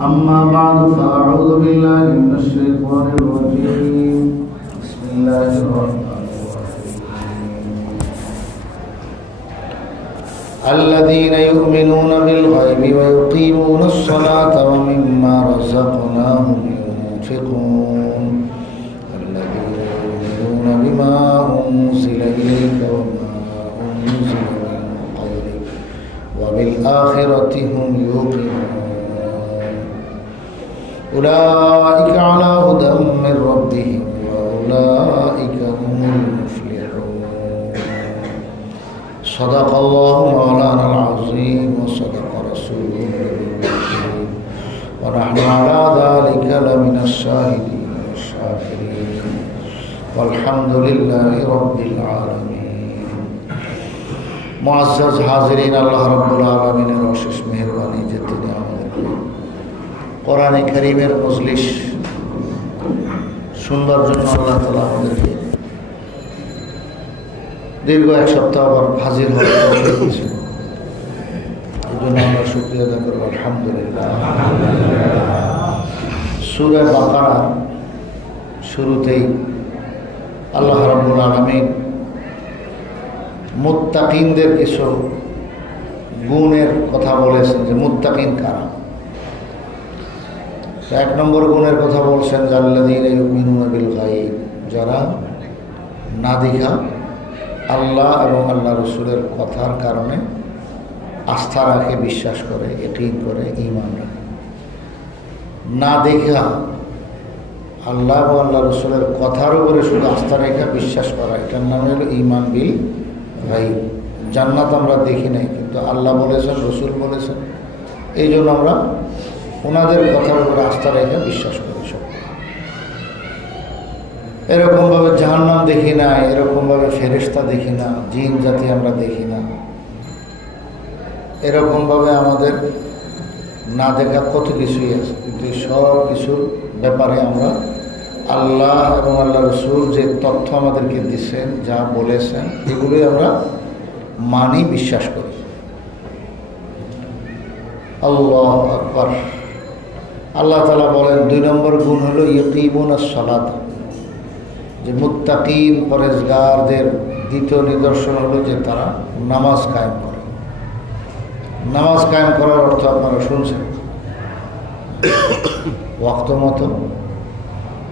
أما بعد فأعوذ بالله من الشيطان الرجيم بسم الله الرحمن الرحيم الذين يؤمنون بالغيب ويقيمون الصلاة ومما رزقناهم ينفقون الذين يؤمنون بما أنزل إليك وما أنزل من قبلك وبالآخرة هم يوقنون أولئك على هدى من ربهم وأولئك هم المفلحون صدق الله مولانا العظيم وصدق رسوله الكريم ونحن على ذلك لمن الشاهدين والشاكرين والحمد لله رب العالمين معزز حاضرين الله رب العالمين অশেষ মেহেরবানি যে তিনি আমাদেরকে কোরআনে কারীমের মজলিস শুনবার জন্য আল্লাহ তাআলা আমাদেরকে দীর্ঘ এক সপ্তাহ আবার হাজির হওয়ার তৌফিক দিয়েছেন। এই জন্য আমরা শুকরিয়া আদায় করব আলহামদুলিল্লাহ। সূরা বাকারা শুরুতেই আল্লাহ রাব্বুল আলামিন মুত্তাকিনদের কিছু গুণের কথা বলেছেন যে মুত্তাকিন কারা। এক নম্বর গুণের কথা বলছেন আল্লাযীনা ইউমিনুনা বিল গায়ব, যারা না দেখা আল্লাহ এবং আল্লাহ রসুলের কথার কারণে আস্থা রাখে, বিশ্বাস করে, ইয়াকিন করে, ঈমান রাখে। না দেখা আল্লাহ এবং আল্লাহ রসুলের কথার উপরে শুধু আস্থা রেখা বিশ্বাস করা, এটার নাম হলো ঈমান বিল গায়ব। জান্নাত আমরা দেখি নাই, কিন্তু আল্লাহ বলেছেন, রসুল বলেছেন, এই জন্য আমরা ওনাদের কথার উপরে আস্থা রেখে বিশ্বাস করি। সব এরকমভাবে জাহান্নাম দেখি না, এরকমভাবে ফেরেশতা দেখি না, জিন জাতি আমরা দেখি না। এরকমভাবে আমাদের না দেখা কত কিছুই আছে, কিন্তু সব কিছুর ব্যাপারে আমরা আল্লাহ এবং আল্লাহ রসুল যে তথ্য আমাদেরকে দিচ্ছেন, যা বলেছেন, এগুলোই আমরা মানি, বিশ্বাস করি। আল্লাহু আকবার। আল্লাহ তাআলা বলেন দুই নম্বর গুণ হলো ইয়াকিমুনাস সালাত, যে মুত্তাকিন পরেজগারদের দ্বিতীয় নিদর্শন হলো যে তারা নামাজ কায়েম করে। নামাজ কায়েম করার অর্থ আপনারা শুনছেন, ওয়াক্ত মতো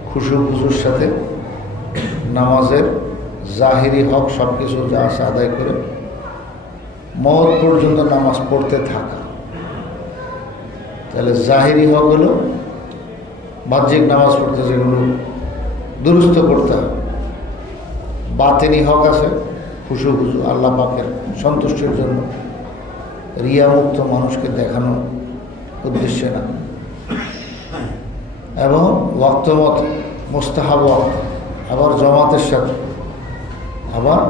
খুশু খুশুর সাথে নামাজের জাহিরি হক সব কিছু যা আছে আদায় করে মওত পর্যন্ত নামাজ পড়তে থাকা। তাহলে জাহিরি হক হলো বাহ্যিক নামাজ পড়তে, যেগুলো দুরুস্ত করতে হবে। বাতিনি হক আছে খুশু খুশু আল্লাহ পাকের সন্তুষ্টির জন্য, রিয়ামুক্ত মানুষকে দেখানোর উদ্দেশ্যে না। এবং ওয়াক্ত মতো মুস্তাহাব ওয়াক্ত, আবার জমাতের সাথে, আবার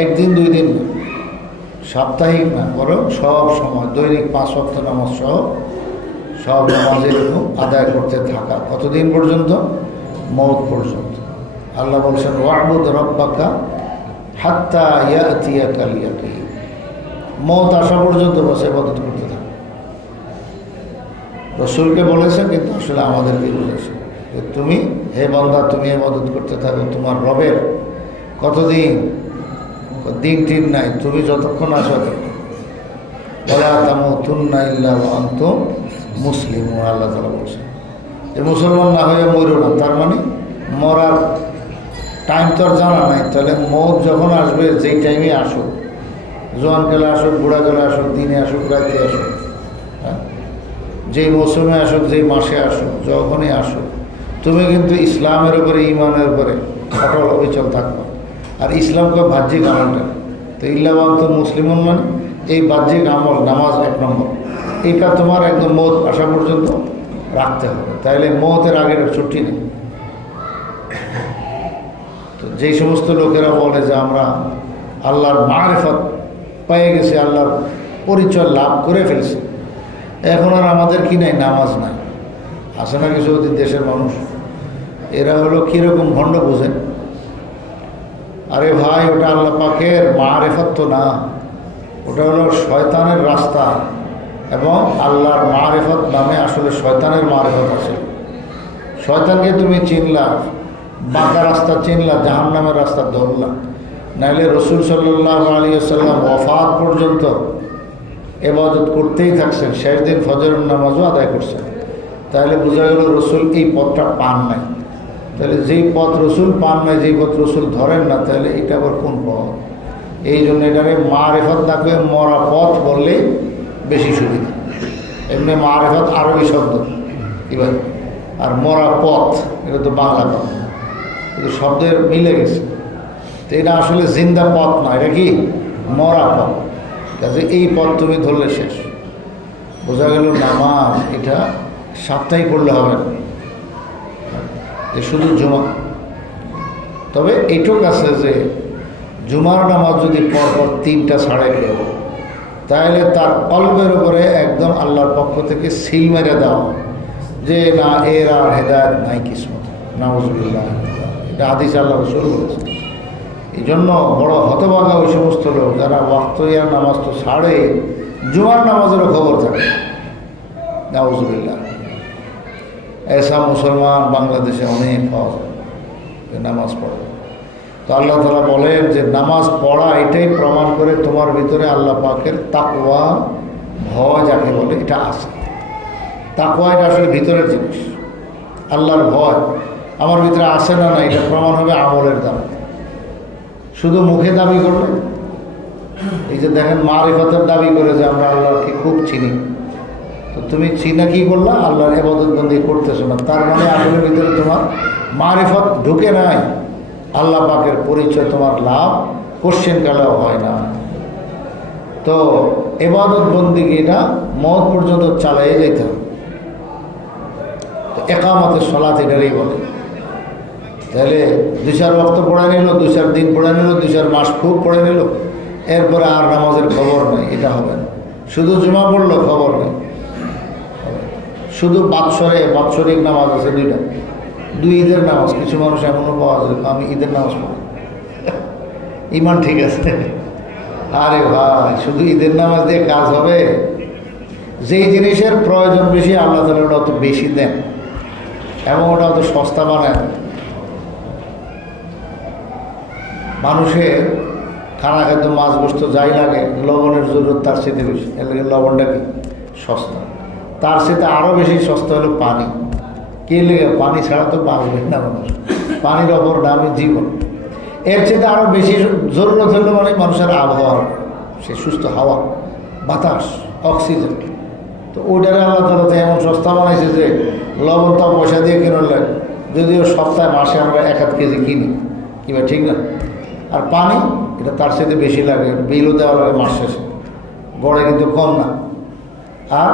একদিন দুই দিন না, সাপ্তাহিক না, বরং সব সময় দৈনিক 5 ওয়াক্ত নামাজ সহ সব নামাজের এরকম আদায় করতে থাকা। কতদিন পর্যন্ত? মওত পর্যন্ত। আল্লাহ বলছেন ওয়া'বুদ রাব্বাকা হাত্তা ইয়াতিয়াকাল ইয়াকিন, মওত আসা পর্যন্ত বসে ইবাদত করতে থাকা। রসুলকে বলেছেন, কিন্তু আসলে আমাদেরকে বলেছে যে তুমি, হে বান্দা, তুমি ইবাদত করতে থাকো তোমার রবের। কতদিন? দিন টিন নাই, তুমি যতক্ষণ আসো ওয়ালা তামুতুন্না ইল্লা ওয়া আনতুম মুসলিমুন। আল্লাহ তাআলা বলছেন যে মুসলমান না হয়ে মরো না, তার মানে মরার টাইম তো আর জানা নাই। তাহলে মওত যখন আসবে, যেই টাইমে আসুক, জোয়ান কালে আসুক, বুড়া কালে আসুক, দিনে আসুক, রাতে আসুক, হ্যাঁ, যেই মৌসুমে আসুক, যেই মাসে আসুক, যখনই আসুক, তুমি কিন্তু ইসলামের উপরে, ঈমানের উপরে অটল অবিচল থাকবে। আর ইসলামকে বাহ্যিক আমলটা, তো ইল্লা ওয়া আনতুম মুসলিমুন মানে এই বাহ্যিক আমল, নামাজ 1 নম্বর, এটা তোমার একদম মওত আসা পর্যন্ত রাখতে হবে। তাইলে মওতের আগের ছুটি নেই। তো যেই সমস্ত লোকেরা বলে যে আমরা আল্লাহর মারিফত পেয়ে গেছি, আল্লাহর পরিচয় লাভ করে ফেলছি, এখন আর আমাদের কি নাই? নামাজ নাই। আসে না কিছু দেশের মানুষ, এরা হলো কীরকম ভণ্ড বোঝেন। আরে ভাই, ওটা আল্লাহ পাকের মারিফত তো না, ওটা হলো শয়তানের রাস্তা। এবং আল্লাহর মারিফত নামে আসলে শয়তানের মারিফত আছে। শয়তানকে তুমি চিনলা, বাঁকা রাস্তা চিনলা, জাহান্নামের রাস্তা ধরলা। নাইলে রসুল সাল্লাল্লাহু আলাইহি ওয়াসাল্লাম ওয়াফাত পর্যন্ত ইবাদত করতেই থাকছেন, শেষ দিন ফজরের নামাজও আদায় করছেন। তাহলে বোঝা গেল রসুল এই পথটা পান নাই। তাহলে যেই পথ রসুল পান নাই, যেই পথ রসুল ধরেন না, তাহলে এটা আবার কোন পথ? এই জন্য এটাকে মারিফত না করে মরা পথ বললেই বেশি সুবিধা। এমনি মারিফত আরবি শব্দ এবার, আর মরা পথ এটা তো বাংলা পথ, কিন্তু শব্দের মিলে গেছে। তো এটা আসলে জিন্দা পথ না, এটা কি মরা পথ। কাজে এই পথ তুমি ধরলে শেষ। বোঝা গেল নামাজ এটা সাপ্তাহিক পড়লে হবে না, শুধু জুমা। তবে এইটুক আছে যে জুমার নামাজ যদি পরপর 3টা ছাড়ে কেউ, তাহলে তার কলবের উপরে একদম আল্লাহর পক্ষ থেকে সিল মেরে দাও যে না, এর আর হেদায়েত নাই কিসমত। নাউজুবিল্লাহ, এটা হাদিস আল্লাহ রাসূল বলেছে। এই জন্য বড় হতভাগা ওই সমস্ত লোক যারা ওয়াক্তিয়ার নামাজ তো ছাড়ে, জুমার নামাজেরও খবর থাকে। নাউজুবিল্লাহ, এসা মুসলমান বাংলাদেশে অনেক পাওয়া যায় নামাজ পড়ে। তো আল্লাহ তাআলা বলেন যে নামাজ পড়া এটাই প্রমাণ করে তোমার ভিতরে আল্লাহ পাকের তাকওয়া, ভয় যাকে বলে, এটা আছে। তাকওয়া এটা আসলে ভিতরের জিনিস। আল্লাহর ভয় আমার ভিতরে আসে না, না, এটা প্রমাণ হবে আমলের দ্বারা। শুধু মুখে দাবি করলে, এই যে দেখেন মারিফতের দাবি করে যে আমরা আল্লাহকে খুব চিনি, তো তুমি চিনা কি করলা? আল্লাহর ইবাদত বন্দেগী করতেছো না, তার মানে আসলে ভিতরে তোমার মারিফত ঢুকে নাই। আল্লাহ পাকের পরিচয় তোমার লাভ কোশ্চেন কালেও হয় না। তো ইবাদত বন্দেগীটা মওত পর্যন্ত চালিয়ে যেতে হবে। তো একামতের সালাত এটারই বলে। তাহলে 2-4 ওয়াক্ত পড়ে নিল, 2-4 দিন পড়ে নিল, 2-4 মাস খুব পড়ে নিল, এরপরে আর নামাজের খবর নেই, এটা হবে না। শুধু জুমা পড়লো, খবর নেই। শুধু বাৎসরিক নামাজ আছে 2টা, 2 ঈদের নামাজ। কিছু মানুষ এমনও পাওয়া যায় আমি ঈদের নামাজ পড়ি, ইমান ঠিক আছে। আরে ভাই, শুধু ঈদের নামাজ দিয়ে কাজ হবে? যেই জিনিসের প্রয়োজন বেশি আল্লাহ তাআলা ওটা অত বেশি দেন এবং ওটা অত সস্তা বানায়। মানুষের খানা খাদ্য, মাছ গোস্ত যাই লাগে, লবণের জরুরত তার সাথে বেশি। এর লাগে লবণটা কি সস্তা। তার সাথে আরও বেশি সস্তা হলো পানি। কে লেগে? পানি ছাড়া তো বাঁচবে না মানুষ। পানির অপর নামই জীবন। এর সাথে আরও বেশি জরুরত হলো মানে মানুষের আবহাওয়া, সে সুস্থ হাওয়া, বাতাস, অক্সিজেন। তো ওইটারে আল্লাহ তাআলা এমন সস্তা বানাইছে যে লবণ তো পয়সা দিয়ে কেনার লাগে, যদিও সপ্তাহে মাসে আমরা 1-1 কেজি কিনি, কিংবা ঠিক না। আর পানি এটা তার সাথে বেশি লাগে, বিলও দেওয়া লাগে মাস শেষে, গড়ে কিন্তু কম না। আর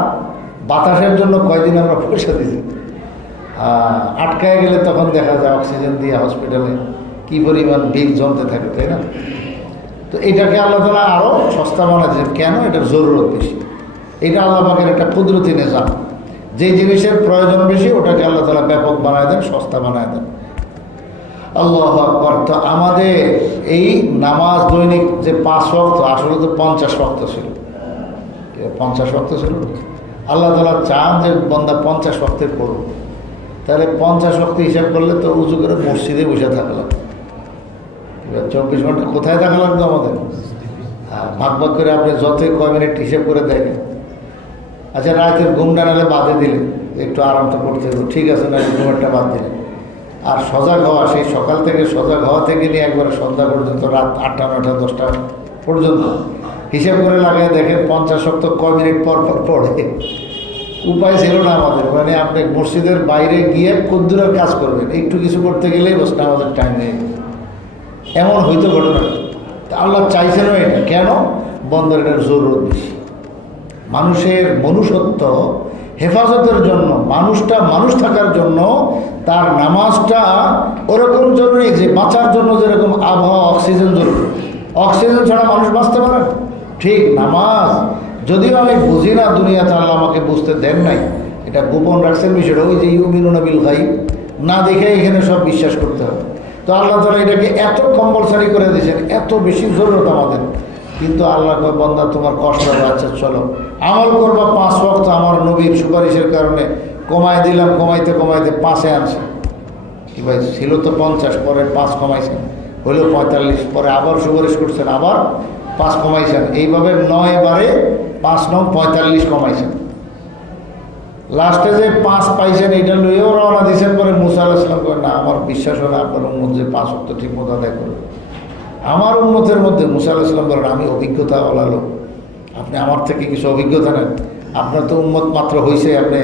বাতাসের জন্য কয়দিন আমরা পয়সা দিয়েছি, আটকায় গেলে তখন দেখা যায় অক্সিজেন দিয়ে হসপিটালে কী পরিমাণ বিল জমতে থাকে, তাই না? তো এটাকে আল্লাহ তাআলা আরও সস্তা বানাচ্ছেন। কেন? এটার জরুরত বেশি। এটা আল্লাহ পাকের একটা কুদরতি নিজাম। যে জিনিসের প্রয়োজন বেশি ওটাকে আল্লাহ তাআলা ব্যাপক বানায় দেন, সস্তা বানায় দেন। আল্লাহু আকবার। তো আমাদের এই নামাজ দৈনিক যে 5 ওয়াক্ত, আসলে তো 50 ওয়াক্ত ছিল। 50 ওয়াক্ত ছিল। আল্লাহ তাআলা চান যে বান্দা 50 ওয়াক্তের পড়ুক। তাহলে 50 ওয়াক্ত হিসাব করলে তো উজু করে মসজিদে বসে থাকা লাগবে। 24 ঘন্টা কোথায় থাকা লাগতো আমাদের? ভাগ ভাগ করে আপনি যতই কয় মিনিট হিসেব করে দেখেন। আচ্ছা, রাতের ঘুমটা নাহলে বাদে দিলেন, একটু আরামটা করতে হবে, ঠিক আছে, না ঘুমেরটা বাদ দিলেন। আর সজাগ হওয়া, সেই সকাল থেকে সজাগ হওয়া থেকে নিয়ে একবারে সন্ধ্যা পর্যন্ত, রাত 8টা 9টা 10টা পর্যন্ত হিসাব করে লাগিয়ে দেখেন 50 ওয়াক্ত কয় মিনিট পর পর পড়ে। উপায় ছিল না আমাদের, মানে আপনি মসজিদের বাইরে গিয়ে কদ্দুরের কাজ করবেন, একটু কিছু করতে গেলেই বসে আমাদের টাইম নেই। এমন হইতো ঘটনা। তা আল্লাহ চাইছেনও এটা। কেন? বন্দার এটার জরুরত বেশি। মানুষের মনুষ্যত্ব হেফাজতের জন্য, মানুষটা মানুষ থাকার জন্য তার নামাজটা ওরকম জরুরি যে বাঁচার জন্য যেরকম আবহাওয়া, অক্সিজেন জরুরি। অক্সিজেন ছাড়া মানুষ বাঁচতে পারে না। ঠিক নামাজ, যদিও আমি বুঝি না, দুনিয়াতে আল্লাহ আমাকে বুঝতে দেন নাই, এটা গোপন রাখছেন বিষয়টা। ওই যে ইউমিনুনা বিল গায়ব, না দেখে এখানে সব বিশ্বাস করতে হবে। তো আল্লাহ তাআলা এটাকে এত কম্পালসারি করে দিয়েছেন, এত বেশি জরুরত আমাদের। কিন্তু আল্লাহ কয়, বান্দা তোমার কষ্ট হবে, আচ্ছা চলো আমল করবা 5 নবীর সুপারিশের কারণে কমায় দিলাম, কমাইতে কমাইতে 5-এ আনছে। কি ভাই, ছিল তো 50, পরে 5 কমাইছেন, হইল 45, পরে আবার সুপারিশ করছেন, আবার 5 কমাইছেন, এইভাবে 9 বারে 5 9 45 কমাইছেন। লাস্টে যে 5 পাইছেন এটা লইয়েও রওনা দিয়েছেন। পরে মুসা আলাইহিস সালাম করেন, না আমার বিশ্বাস হলো আপনার উম্মত যে 5 ওয়াক্ত ঠিক মতো আদায় করবে। আমার উম্মতের মধ্যে মুসা আলাইহিস সালাম বলেন, আমি অভিজ্ঞতা ওলা লোক, আপনি আমার থেকে কিছু অভিজ্ঞতা নেন, আপনার তো উম্মত মাত্র হয়েছে, আপনি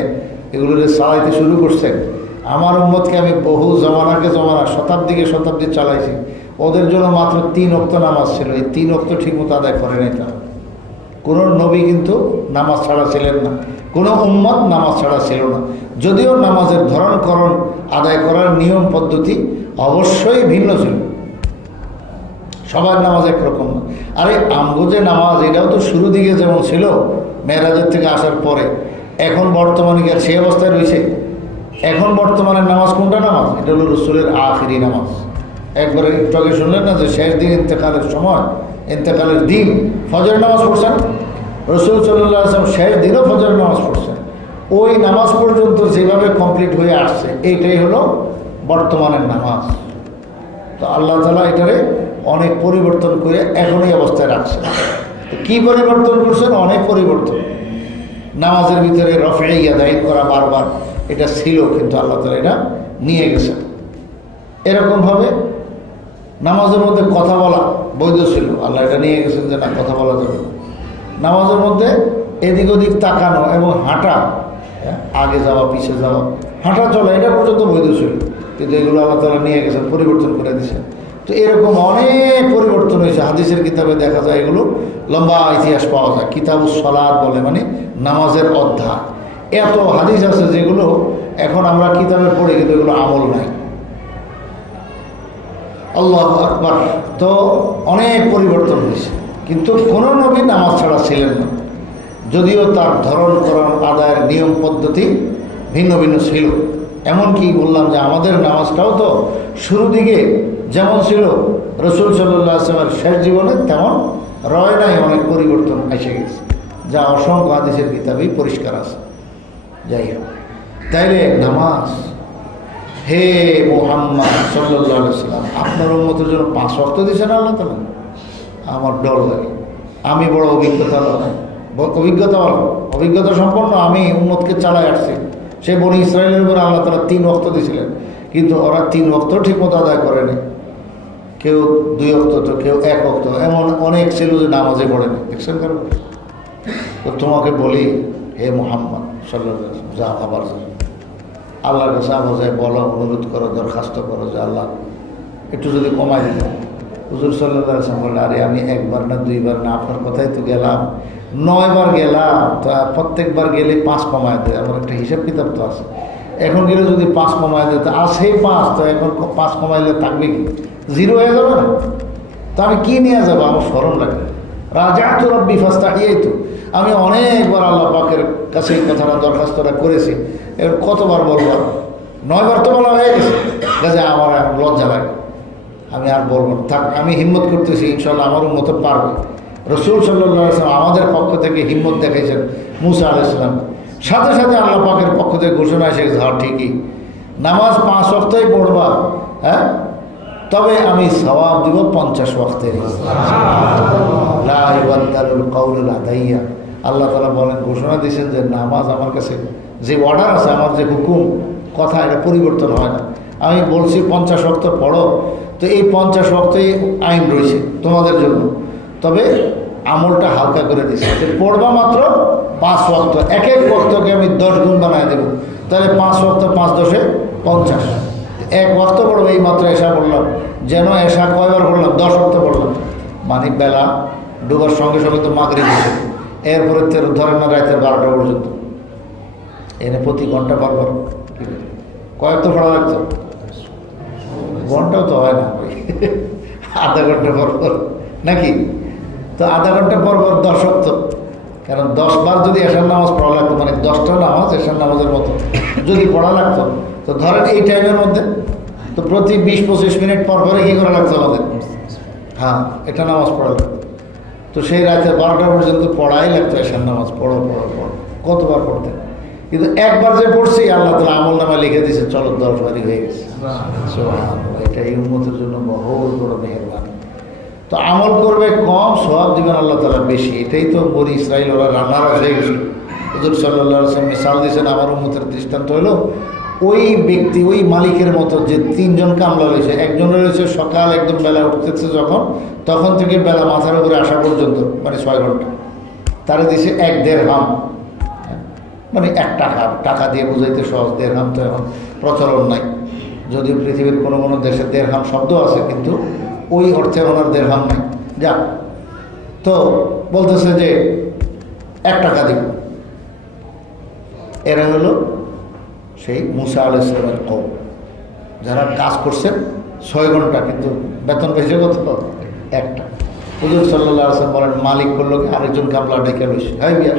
এগুলো চালাইতে শুরু করছেন। আমার উম্মতকে আমি বহু জমানাকে জমানা, শতাব্দীকে শতাব্দী চালাইছি। ওদের জন্য মাত্র 3 ওয়াক্ত নামাজ ছিল, এই 3 ওয়াক্ত ঠিক মতো আদায় করে নাই তারা। কোনো নবী কিন্তু নামাজ ছাড়া ছিলেন না, কোনো উম্মত নামাজ ছাড়া ছিল না। যদিও নামাজের ধরনকরণ, আদায় করার নিয়ম পদ্ধতি অবশ্যই ভিন্ন ছিল, সবার নামাজ একরকম না। আরে আমগো যে নামাজ, এটাও তো শুরু দিকে যেমন ছিল মেরাজের থেকে আসার পরে, এখন বর্তমানে কি আর সেই অবস্থায় রয়েছে? এখন বর্তমানের নামাজ কোনটা নামাজ? এটা হলো রসুলের আখিরি নামাজ। একবারে একটু আগে শুনলেন না যে শেষ দিন, ইন্তেকালের সময়, ইন্তেকালের দিন ফজরের নামাজ পড়ছেন রসুল সাল্লাল্লাহু আলাইহি ওয়াসাল্লাম, শেষ দিনও ফজরের নামাজ পড়ছেন। ওই নামাজ পর্যন্ত যেভাবে কমপ্লিট হয়ে আসছে, এইটাই হলো বর্তমানের নামাজ। তো আল্লাহ তাআলা এটারে অনেক পরিবর্তন করে এখন এই অবস্থায় রাখছেন। কি পরিবর্তন করছেন? অনেক পরিবর্তন। নামাজের ভিতরে রফে ইয়াদাইন করা বারবার, এটা ছিল, কিন্তু আল্লাহ তাআলা এটা নিয়ে গেছেন। এরকমভাবে নামাজের মধ্যে কথা বলা বৈধ ছিল, আল্লাহ এটা নিয়ে গেছেন যে না, কথা বলা যাবে না। নামাজের মধ্যে এদিক ওদিক তাকানো এবং হাঁটা, আগে যাওয়া পিছে যাওয়া, হাঁটা চলা, এটা পর্যন্ত বৈধ ছিল, কিন্তু এগুলো আল্লাহ তাআলা নিয়ে গেছেন, পরিবর্তন করে দিয়েছেন। তো এরকম অনেক পরিবর্তন হয়েছে। হাদিসের কিতাবে দেখা যায়, এগুলো লম্বা ইতিহাস পাওয়া যায়। কিতাবুস সালাত বলে, মানে নামাজের অধ্যায়। এত হাদিস আছে যেগুলো এখন আমরা কিতাবে পড়ি, কিন্তু এগুলো আমল নাই। আল্লাহু আকবার। তো অনেক পরিবর্তন হয়েছে, কিন্তু কোনো নবী নামাজ ছাড়া ছিলেন না, যদিও তার ধরনকরণ, আদায়ের নিয়ম পদ্ধতি ভিন্ন ভিন্ন ছিল। এমনকি বললাম যে আমাদের নামাজটাও তো শুরু দিকে যেমন ছিল রসুল সাল্লাল্লাহু আলাইহি ওয়াসাল্লামের শেষ জীবনে, তেমন রয় নাই, অনেক পরিবর্তন এসে গেছে, যা অসংখ্য হাদিসের কিতাবেই পরিষ্কার আছে। যাই হোক, তাইলে নামাজ, হে মুহাম্মদ সাল্লাল্লাহু আলাইহি ওয়াসাল্লাম, আপনার উম্মতের জন্য 5 ওয়াক্ত দিয়েছেন আল্লাহ তাআলা। আমার ডর লাগে, আমি বড় অভিজ্ঞতা সম্পন্ন, আমি উম্মতকে চালাই আসছি। সে বনি ইসরায়েলের উপর আল্লাহ তাআলা 3 ওয়াক্ত দিয়েছিলেন, কিন্তু ওরা 3 ওয়াক্ত ঠিক মতো আদায় করেনি। কেউ 2 ওয়াক্ত, তো কেউ 1 ওয়াক্ত, এমন অনেক ছিল যে নামাজে পড়েনি। দেখছেন কেন? তো তোমাকে বলি, হে মুহাম্মদ সাল্লাল্লাহু আলাইহি ওয়াসাল্লাম, যা আবার আল্লাহর কাছে আবার যায়, বলো, অনুরোধ করো, দরখাস্ত করো যে আল্লাহ একটু যদি কমাই দিত। হুজুর সাল্লাল্লাহু আলাইহি ওয়াসাল্লাম বললেন, আরে আমি 1 বার না 2 বার না, আপনার কথাই তো গেলাম 9 বার গেলাম, তা প্রত্যেকবার গেলে 5 কমায় দেয়। আমার একটা হিসাব কিতাব তো আছে। এখন গেলে যদি 5 কমায় দেয়, তো আসেই 5, তো এখন 5 কমাইলে থাকবে কি? 0 হয়ে যাবে না? তো আমি কি নিয়ে যাবো? আমার শরম লাগে। রাজাতু রব্বি ফাস্তাহিয়াতু, আমি অনেকবার আল্লাহ পাকের কাছে এই কথাটা, দরখাস্তটা করেছি। এবার কতবার বলবো? 9 বার তো বলা হয়ে গেছে, কাজে আমার লজ্জা লাগে, আমি আর বলবো না। থাক, আমি হিম্মত করতেছি, ইনশাল্লাহ আমার মতো পারবে। রসুল সাল্লাল্লাহু আলাইহি ওয়াসাল্লাম আমাদের পক্ষ থেকে হিম্মত দেখাইছেন মুসা আলাইহিস সালাম। সাথে সাথে আল্লাহ পাকের পক্ষ থেকে ঘোষণা এসে গেছে, হ্যাঁ ঠিকই, নামাজ 5 ওয়াক্তই পড়বা, হ্যাঁ, তবে আমি সওয়াব দিব 50 ওয়াক্তের। লা ইউবাদদালুল কাউলু লাদাইয়া, আল্লাহ তাআলা বলেন, ঘোষণা দিয়েছেন যে নামাজ আমার কাছে যে অর্ডার আছে, আমার যে হুকুম, কথা, এটা পরিবর্তন হয় না। আমি বলছি 50 ওয়াক্ত পড়ো, তো এই 50 ওয়াক্তই আইন রয়েছে তোমাদের জন্য, তবে আমলটা হালকা করে দিচ্ছে, যে পড়বা মাত্র 5 ওয়াক্ত। এক ওয়াক্তকে আমি 10 গুণ বানায় দেবো, তাহলে 5 ওয়াক্ত 5 10 50। 1 ওয়াক্ত পড়বো, এই মাত্র এশা পড়লাম, যেন এশা কয়বার পড়লাম? 10 ওয়াক্ত পড়লাম। মানে বেলা ডুবার সঙ্গে সঙ্গে তো মাগরিব হয়েছে, এরপরে ধরেন না রাতের 12টা পর্যন্ত, এনে প্রতি ঘন্টা পর কয়েক তো পড়া লাগতো, ঘন্টাও তো হয় না, আধা ঘন্টা পর নাকি? তো আধা ঘন্টা পর 10 ওয়াক্ত, কারণ 10 বার যদি এশার নামাজ পড়া লাগতো, মানে 10টা নামাজ এশার নামাজের মতো যদি পড়া লাগতো, তো ধরেন এই টাইমের মধ্যে তো প্রতি 20-25 মিনিট পর পরে কী করা লাগতো আমাদের? হ্যাঁ, এটা নামাজ পড়া লাগতো। তো সেই রাতে 12টা পর্যন্ত পড়াই লাগতো এশার নামাজ, পড়ো পড়ো পড়ো, কতবার পড়তেন? কিন্তু একবার যে পড়ছি আল্লাহ তাআলা আমল নামা লিখে দিয়েছে, চলো 10 বারই হয়ে গেছে। সুবহানাল্লাহ, এটা এই উম্মতের জন্য বহুত বড় মেহেরবানি। তো আমল করবে কম, সওয়াব দিবেন আল্লাহ তাআলা বেশি। এটাই তো বনি ইসরাইল ওরা নারাজ হয়ে গেছিল। হুজুর সাল্লাল্লাহু আলাইহি ওয়াসাল্লাম মিসাল দিয়েছেন, আমার উম্মতের দৃষ্টান্ত হলো ওই ব্যক্তি, ওই মালিকের মতো যে 3 জন কামলা রয়েছে। একজন রয়েছে সকাল একদম বেলা উঠতেছে যখন, তখন থেকে বেলা মাথার উপরে আসা পর্যন্ত, মানে 6 ঘন্টা। তারা দিছে 1 দিরহাম, মানে 1 টাকা। টাকা দিয়ে বুঝাইতে সহজ, দিরহাম তো এখন প্রচলন নাই, যদিও পৃথিবীর কোনো কোনো দেশে দিরহাম শব্দ আছে, কিন্তু ওই অর্থে ওনার দিরহাম নাই। যা তো বলতেছে যে 1 টাকা দিব। এরা হলো সেই মুসা আলাইহিস সালামের কওম, যারা কাজ করছেন 6 ঘন্টা, কিন্তু বেতন পেয়েছে কত? 1 টাকা। হুজুর সাল্লাল্লাহু আলাইহি ওয়াসাল্লাম বলেন, মালিক বলল কি আরেকজন কামলা ডেকে লইছে, হ্যাঁ বিয়া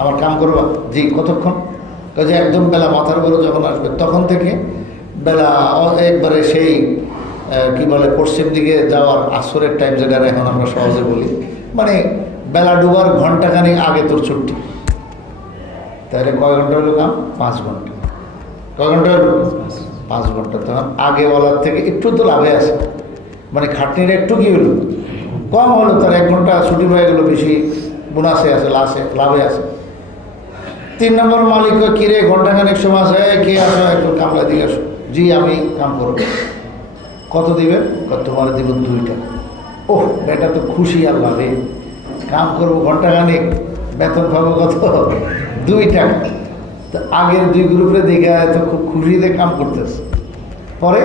আমার কাম করবা? জি। কতক্ষণ? কাজে একদম বেলা মাথার উপরে যখন আসবে তখন থেকে বেলা একবারে সেই কি বলে পশ্চিম দিকে যাওয়ার আসরের টাইম, যেটা এখন আমরা সহজে বলি, মানে বেলা ডুবার ঘন্টাখানি আগে তোর ছুটি। তাহলে কয় ঘন্টা হলো কাম? 5 ঘন্টা। কয় ঘন্টা হলো? 5 ঘন্টা। তখন আগে বলার থেকে একটু তো লাভে আছে, মানে খাটনিটা একটু কি হলো? কম হলো। তার 1 ঘন্টা ছুটি হয়ে গেলো, বেশি বোনাসে আছে, লাভে আছে। 3 নম্বর মালিক কিরে ঘন্টাখানেক সময় আছে, কে আসো একটু কামলা দিয়ে আসো। জি আমি কাম করবো। কত দিবে? তোমার দিব 2 টাকা। ওহ বেটা তো খুশি, আল্লাহ রে, কাম করবো ঘন্টাখানেক, বেতন পাবো কত? 2 টাকা। তো আগের 2 গ্রুপে দেখে তো খুব খুশিতে কাম করতেছে। পরে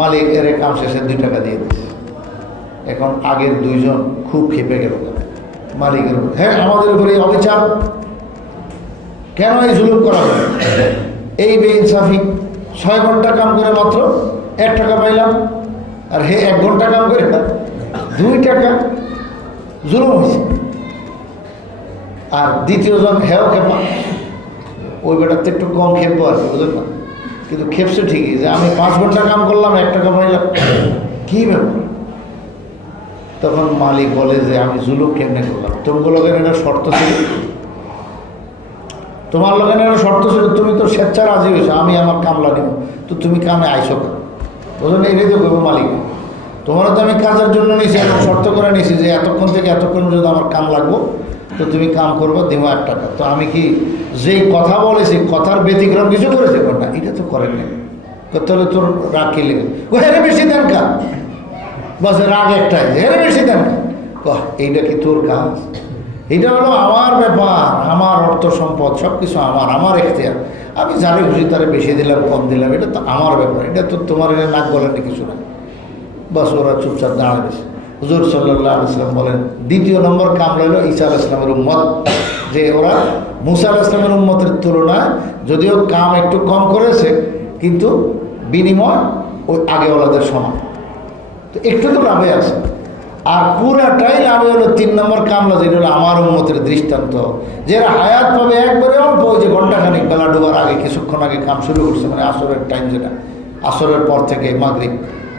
মালিক এর কাম শেষে 2 টাকা দিয়ে দিচ্ছে। এখন আগের 2 জন খুব খেপে গেল মালিকের উপর। হ্যাঁ আমাদের উপরে অবিচার, কেন এই জুলুম করা হয়, এই বেইনসাফি। 6 ঘন্টা কাম করে মাত্র 1 টাকা পাইলাম, আর 1 ঘন্টা কাম করে 2 টাকা। জুলুম হয়েছে। আর দ্বিতীয় জন হেও খেপা, ওই বেটার তো একটু কম খেপবো আর কি, বুঝলেন না, কিন্তু খেপছে ঠিকই, যে আমি 5 ঘন্টা কাম করলাম 1 টাকা পাইলাম, কি ব্যাপার? তখন মালিক বলে যে আমি জুলুম কেমনে করলাম? তোমার লোকের একটা শর্ত ছিল, তোমার লোকের একটা শর্ত ছিল, তুমি তো স্বেচ্ছা রাজি হয়েছো আমি আমার কামলা নিব, তো তুমি কামে আইসো কেন? বুঝলেন, এটাই তো করবো মালিক, তোমারও তো আমি কাজের জন্য নিয়েছি, এখন শর্ত করে নিয়েছি যে এতক্ষণ থেকে এতক্ষণ যদি আমার কাম লাগবো, তো তুমি কাম করবো, দিব 1 টাকা। তো আমি কি যেই কথা বলেছি কথার ব্যতিক্রম কিছু করেছে? না, এটা তো করেন না। তাহলে তোর রাগ কি লেগে? ও হেরে বেশি দেন কা, বসে রাগ একটাই, হেরে বেশি দেন কা। এইটা কি তোর কাজ? এটা হলো আমার ব্যাপার, আমার অর্থ সম্পদ সব কিছু আমার এখতিয়ার, আমি যারে খুশি তারে বেশি দিলাম কম দিলাম, এটা তো আমার ব্যাপার, এটা তো তোমার এনে নাক বলেন কিছু না। বাস ওরা চুপচাপ দাঁড়াবে। হুজুর সাল্লাল্লাহু আলাইহি ওয়াসাল্লাম বলেন, দ্বিতীয় নম্বর কাম হলো ঈসা আলাইহিস সালামের উম্মত, যে ওরা মুসা আলাইহিস সালামের উম্মতের তুলনায় যদিও কাম একটু কম করেছে, কিন্তু বিনিময় ওই আগেওয়ালাদের সমান, তো একটু তো লাভে আছে। আর পুরাটাই লাভে হলো 3 নম্বর কামলা, যেটা হলো আমার উম্মতের দৃষ্টান্ত, যারা হায়াত পাবে একবারে অল্প, ওই যে ঘন্টাখানিক বেলা ডুবার আগে কিছুক্ষণ আগে কাম শুরু করছে, মানে আসরের টাইম, যেটা আসরের পর থেকে মাগরিব,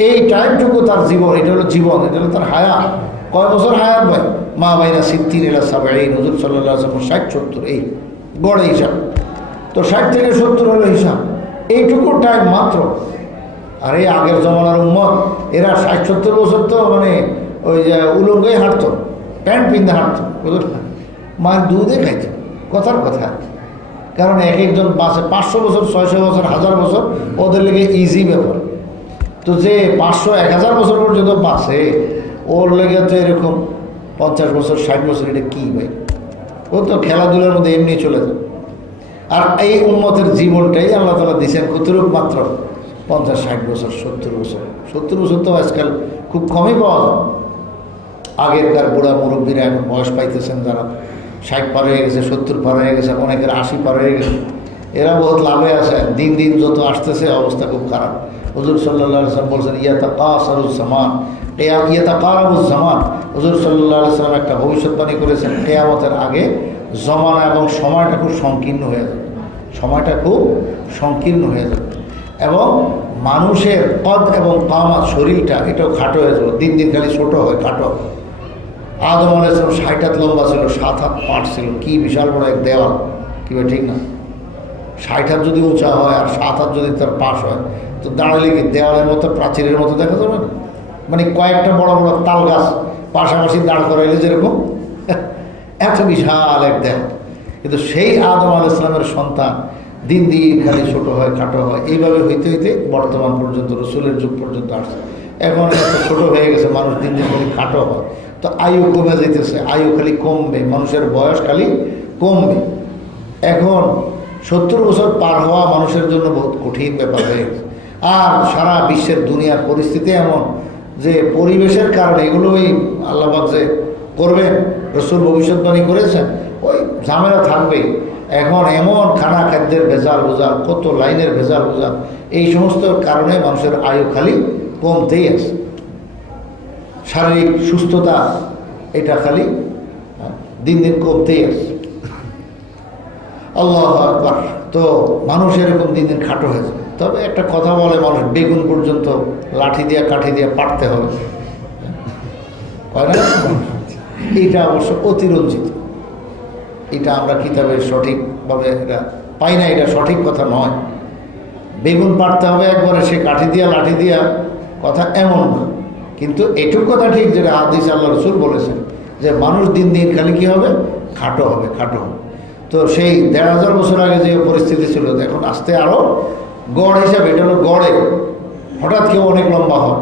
এই টাইমটুকু তার জীবন, এটা হলো জীবন, এটা হলো তার হায়াত। কয় বছর হায়াত ভাই? মা বাইনা 60 ইলা 70, হুজুর সাল্লাল্লাহু আলাইহি ওয়াসাল্লাম 60-70, এই গড়ে হিসাব। তো 60 থেকে 70 হলো হিসাব, এইটুকু টাইম মাত্র। আর এই আগের জমানার উম্মত, এরা 60-70 বছর তো মানে ওই যে উলঙ্গই হাঁটতো, প্যান্ট পিন্ধে হাঁটতো, বুঝলেন, মায়ের দুধে খাইতো, কথার কথা। কারণ এক একজন বাসে 500 বছর, 600 বছর, 1000 বছর, ওদের লেগে ইজি ব্যাপার। তো যে 500-1000 বছর পর্যন্ত বাসে, ওর লেগে তো এরকম 50 বছর 60 বছর, এটা কি ভাই? ও তো খেলাধুলার মধ্যে এমনি চলে যায়। আর এই উম্মতের জীবনটাই আল্লাহ তাআলা দিয়েছেন কতটুকু? মাত্র 50-60 বছর, 70 বছর। 70 বছর তো আজকাল খুব কমই পাওয়া যায়। আগেরকার বুড়া মুরব্বীরা এখন বয়স পাইতেছেন, যারা 60 পার হয়ে গেছে, 70 পার হয়ে গেছে, অনেকের 80 পার হয়ে গেছে, এরা বহুত লাভে আছে। দিন দিন যত আসতেছে অবস্থা খুব খারাপ। হুজুর সাল্লাল্লাহু আলাইহি ওয়াসাল্লাম বলছেন, ইয়াতাকাসারুজ জামান, ইয়াতাকারাবুজ জামান। হুজুর সাল্লাল্লাহু আলাইহি ওয়াসাল্লাম একটা ভবিষ্যৎবাণী করেছেন, কিয়ামতের আগে জমানা এবং সময়টা খুব সংকীর্ণ হয়ে যাবে, সময়টা খুব সংকীর্ণ হয়ে যাবে, এবং মানুষের কদ এবং কামাত, শরীরটা এটাও খাটো হয়ে যাবে, দিন দিন খালি ছোটো হয়, খাটো। আদম আলাইহিস সালাম 60 হাত লম্বা ছিল, 7 হাত পাট ছিল, কি বিশাল বড় এক দেওয়াল, কি ঠিক না? 60 হাত যদি উঁচা হয় আর 7 হাত যদি তার পাশ হয়, তো দাঁড়ালে কি দেওয়ালের মতো প্রাচীরের মতো দেখা যাবে না? মানে কয়েকটা বড় বড় তাল গাছ পাশাপাশি দাঁড় করাইলে যেরকম, এত বিশাল এক দেহ। কিন্তু সেই আদম আলাইহিস সালামের সন্তান দিন দিন খালি ছোট হয়, খাটো হয়, এইভাবে হইতে হইতে বর্তমান পর্যন্ত, রসুলের যুগ পর্যন্ত আসছে। এখন এত ছোট হয়ে গেছে, মানুষ দিন দিন খালি খাটো হয়, তো আয়ু কমে যেতেছে, আয়ু খালি কমবে, মানুষের বয়স খালি কমবে। এখন 70 বছর পার হওয়া মানুষের জন্য বহুত কঠিন ব্যাপার হয়ে গেছে। আর সারা বিশ্বের দুনিয়ার পরিস্থিতি এমন যে পরিবেশের কারণে এগুলোই আল্লাহ পাক যে করবেন, রসুল ভবিষ্যৎবাণী করেছেন, ওই ঝামেলা থাকবেই। এখন এমন খানা খাদ্যের ভেজাল বোঝাল, কত লাইনের ভেজাল বোঝাল, এই সমস্ত কারণে মানুষের আয়ু খালি কমতেই আছে। শারীরিক সুস্থতা এটা খালি দিন দিন কমতেই আছে। আল্লাহু আকবার। তো মানুষ এরকম দিন দিন খাটো হয়েছে। তবে একটা কথা বলে মানুষ, বেগুন পর্যন্ত লাঠি দিয়ে কাঠি দিয়ে পাড়তে হবে, হয় না? এটা অবশ্য অতিরঞ্জিত, এটা আমরা কিতাবে সঠিকভাবে এটা পাই না, এটা সঠিক কথা নয়। বেগুন পাড়তে হবে একবারে সে কাঠি দিয়া লাঠি দিয়া, কথা এমন না। কিন্তু এটুক কথা ঠিক, যেটা হাদিস আল্লাহ রসুল বলেছেন যে মানুষ দিন দিন খালি কী হবে, খাটো হবে, খাটো হবে। তো সেই 1500 বছর আগে যে পরিস্থিতি ছিল, এখন আসতে আরও গড় হিসাবে, এটা হলো গড়ে, হঠাৎ কেউ অনেক লম্বা হয়,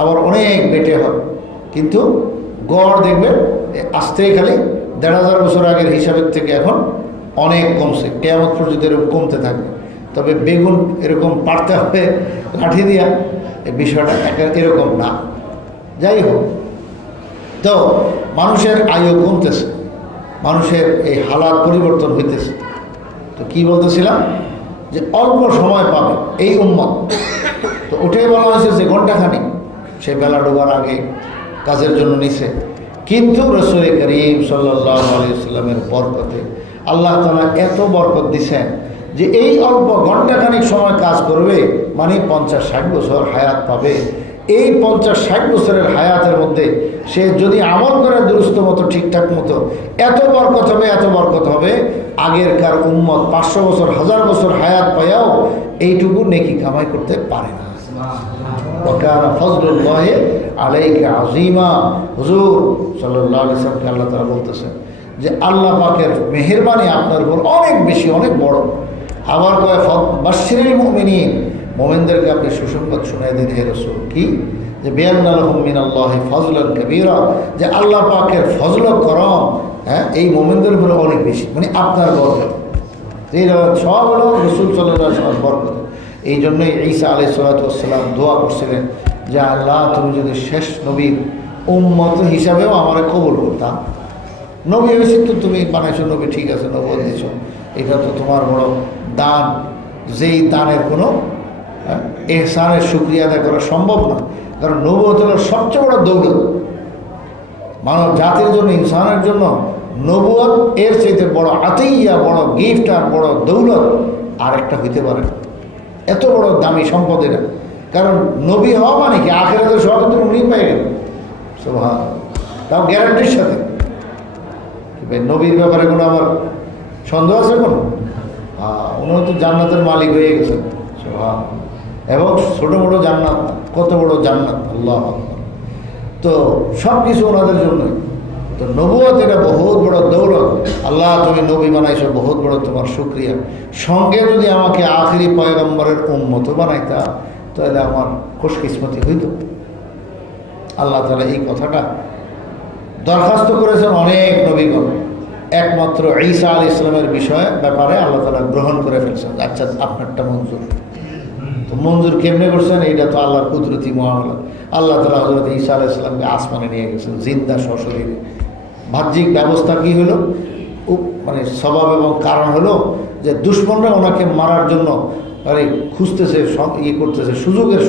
আবার অনেক বেটে হয়, কিন্তু গড় দেখবেন আসতেই খালি 1500 বছর আগের হিসাবের থেকে এখন অনেক কমছে, কিয়ামত পর্যন্ত এরকম কমতে থাকবে। তবে বেগুন এরকম পাড়তে হবে লাঠি দিয়া, এই বিষয়টা এরকম না। যাই হোক, তো মানুষের আয়ু কমতেছে, মানুষের এই হালাত পরিবর্তন হইতেছে। তো কি বলতেছিলাম, যে অল্প সময় পাবে এই উম্মত, তো ওটাই বলা হয়েছে যে ঘণ্টাখানিক, সে বেলা ডোবার আগে কাজের জন্য নিছে। কিন্তু রাসূল করিম সাল্লাল্লাহু আলাইহি ওয়াসাল্লামের বরকতে আল্লাহ তাআলা এত বরকত দিছেন যে এই অল্প ঘণ্টাখানিক সময় কাজ করবে, মানে 50-60 বছর হায়াত পাবে। এই 50-60 বছরের হায়াতের মধ্যে সে যদি আমল করে দুরুস্ত মতো, ঠিকঠাক মতো, এত বরকত হবে, এত বরকত হবে, আগেরকার উম্মত 500 বছর 1000 বছর হায়াত পায়াও এইটুকু নেকি কামাই করতে পারে না। ওয়াকানা ফজলুল্লাহি আলাইকা আযীমা। হুজুর সাল্লাল্লাহু আলাইহি ওয়াসাল্লামকে আল্লাহ তাআলা বলতেছেন যে আল্লাহ পাকের মেহেরবানি আপনার উপর অনেক বেশি, অনেক বড়। আবার কয় বাশশিরিল মুমিনিন, মুমিনদেরকে আপনি সুসংবাদ শুনাই দিন হে রাসূল, কি যে বিআন্না লাহুম মিনাল্লাহি ফাজলান কাবীরা, যে আল্লাহ পাকের ফজল করম, হ্যাঁ, এই মুমিনদের উপর অনেক বেশি, মানে আপনার বরকত। এই সব হলো রাসূল সাল্লাল্লাহু আলাইহি ওয়াসাল্লাম বরকত। এই জন্যই ঈসা আলাইহিস সালাতু ওয়াস সালাম দোয়া করছিলেন যে আল্লাহ, তুমি যদি শেষ নবীর উম্মত হিসাবেও আমারে কবুল করতাম। নবী হয়েছে তো তুমি বানাইছো নবী, ঠিক আছে, নবুয়ত দিছো, এটা তো তোমার বড় দান, যেই দানের কোনো এহসানের শুকরিয়া আদায় করা সম্ভব না। কারণ নবুয়ত হলো সবচেয়ে বড় দৌলত মানব জাতির জন্য, ইনসানের জন্য। নবুয়ত এর চাইতে বড় আতিয়া, বড় গিফট আর বড় দৌলত আর একটা হইতে পারে না। এত বড় দামি সম্পদ এটা। কারণ নবী হওয়া মানে কি, আখিরাতের সব কিন্তু উনি পেয়ে গেল, সুবহান, তাও গ্যারান্টির সাথে। নবীর ব্যাপারে কোনো আমার সন্দেহ আছে কোনো? উনিও তো জান্নাতের মালিক হয়ে গেছেন, সুবহান। এবং ছোটো বড়ো জান্নাত, কত বড় জান্নাত, আল্লাহ আকবার। তো সব কিছু ওনাদের জন্যই। তো নবুয়ত এটা বহুত বড় দৌলত। আল্লাহ, তুমি নবী বানাইছো, বহুত বড় তোমার শুকরিয়া। সঙ্গে যদি আমাকে আখিরি পয়গম্বরের উম্মত বানাইতা, তাহলে আমার খুশকিসমতি হইত। আল্লাহ তাআলা এই কথাটা দরখাস্ত করেছেন অনেক নবীগণ। একমাত্র ঈসা আলাইহিস সালামের বিষয়ে ব্যাপারে আল্লাহ তাআলা গ্রহণ করে ফেলছেন, আচ্ছা আপনারটা মঞ্জুর। তো মঞ্জুর কেমনে করছেন, এইটা তো আল্লাহর কুদরতি মুআমালা। আল্লাহ তাআলা হযরত ঈসা আলাইহিস সালামকে আসমানে নিয়ে গেছেন জিন্দা সশরীরে। বাহ্যিক ব্যবস্থা কি হলো, মানে স্বভাব এবং কারণ হলো যে দুশমনরা ওনাকে মারার জন্য খুঁজতেছে, ইয়ে করতেছে, সুযোগের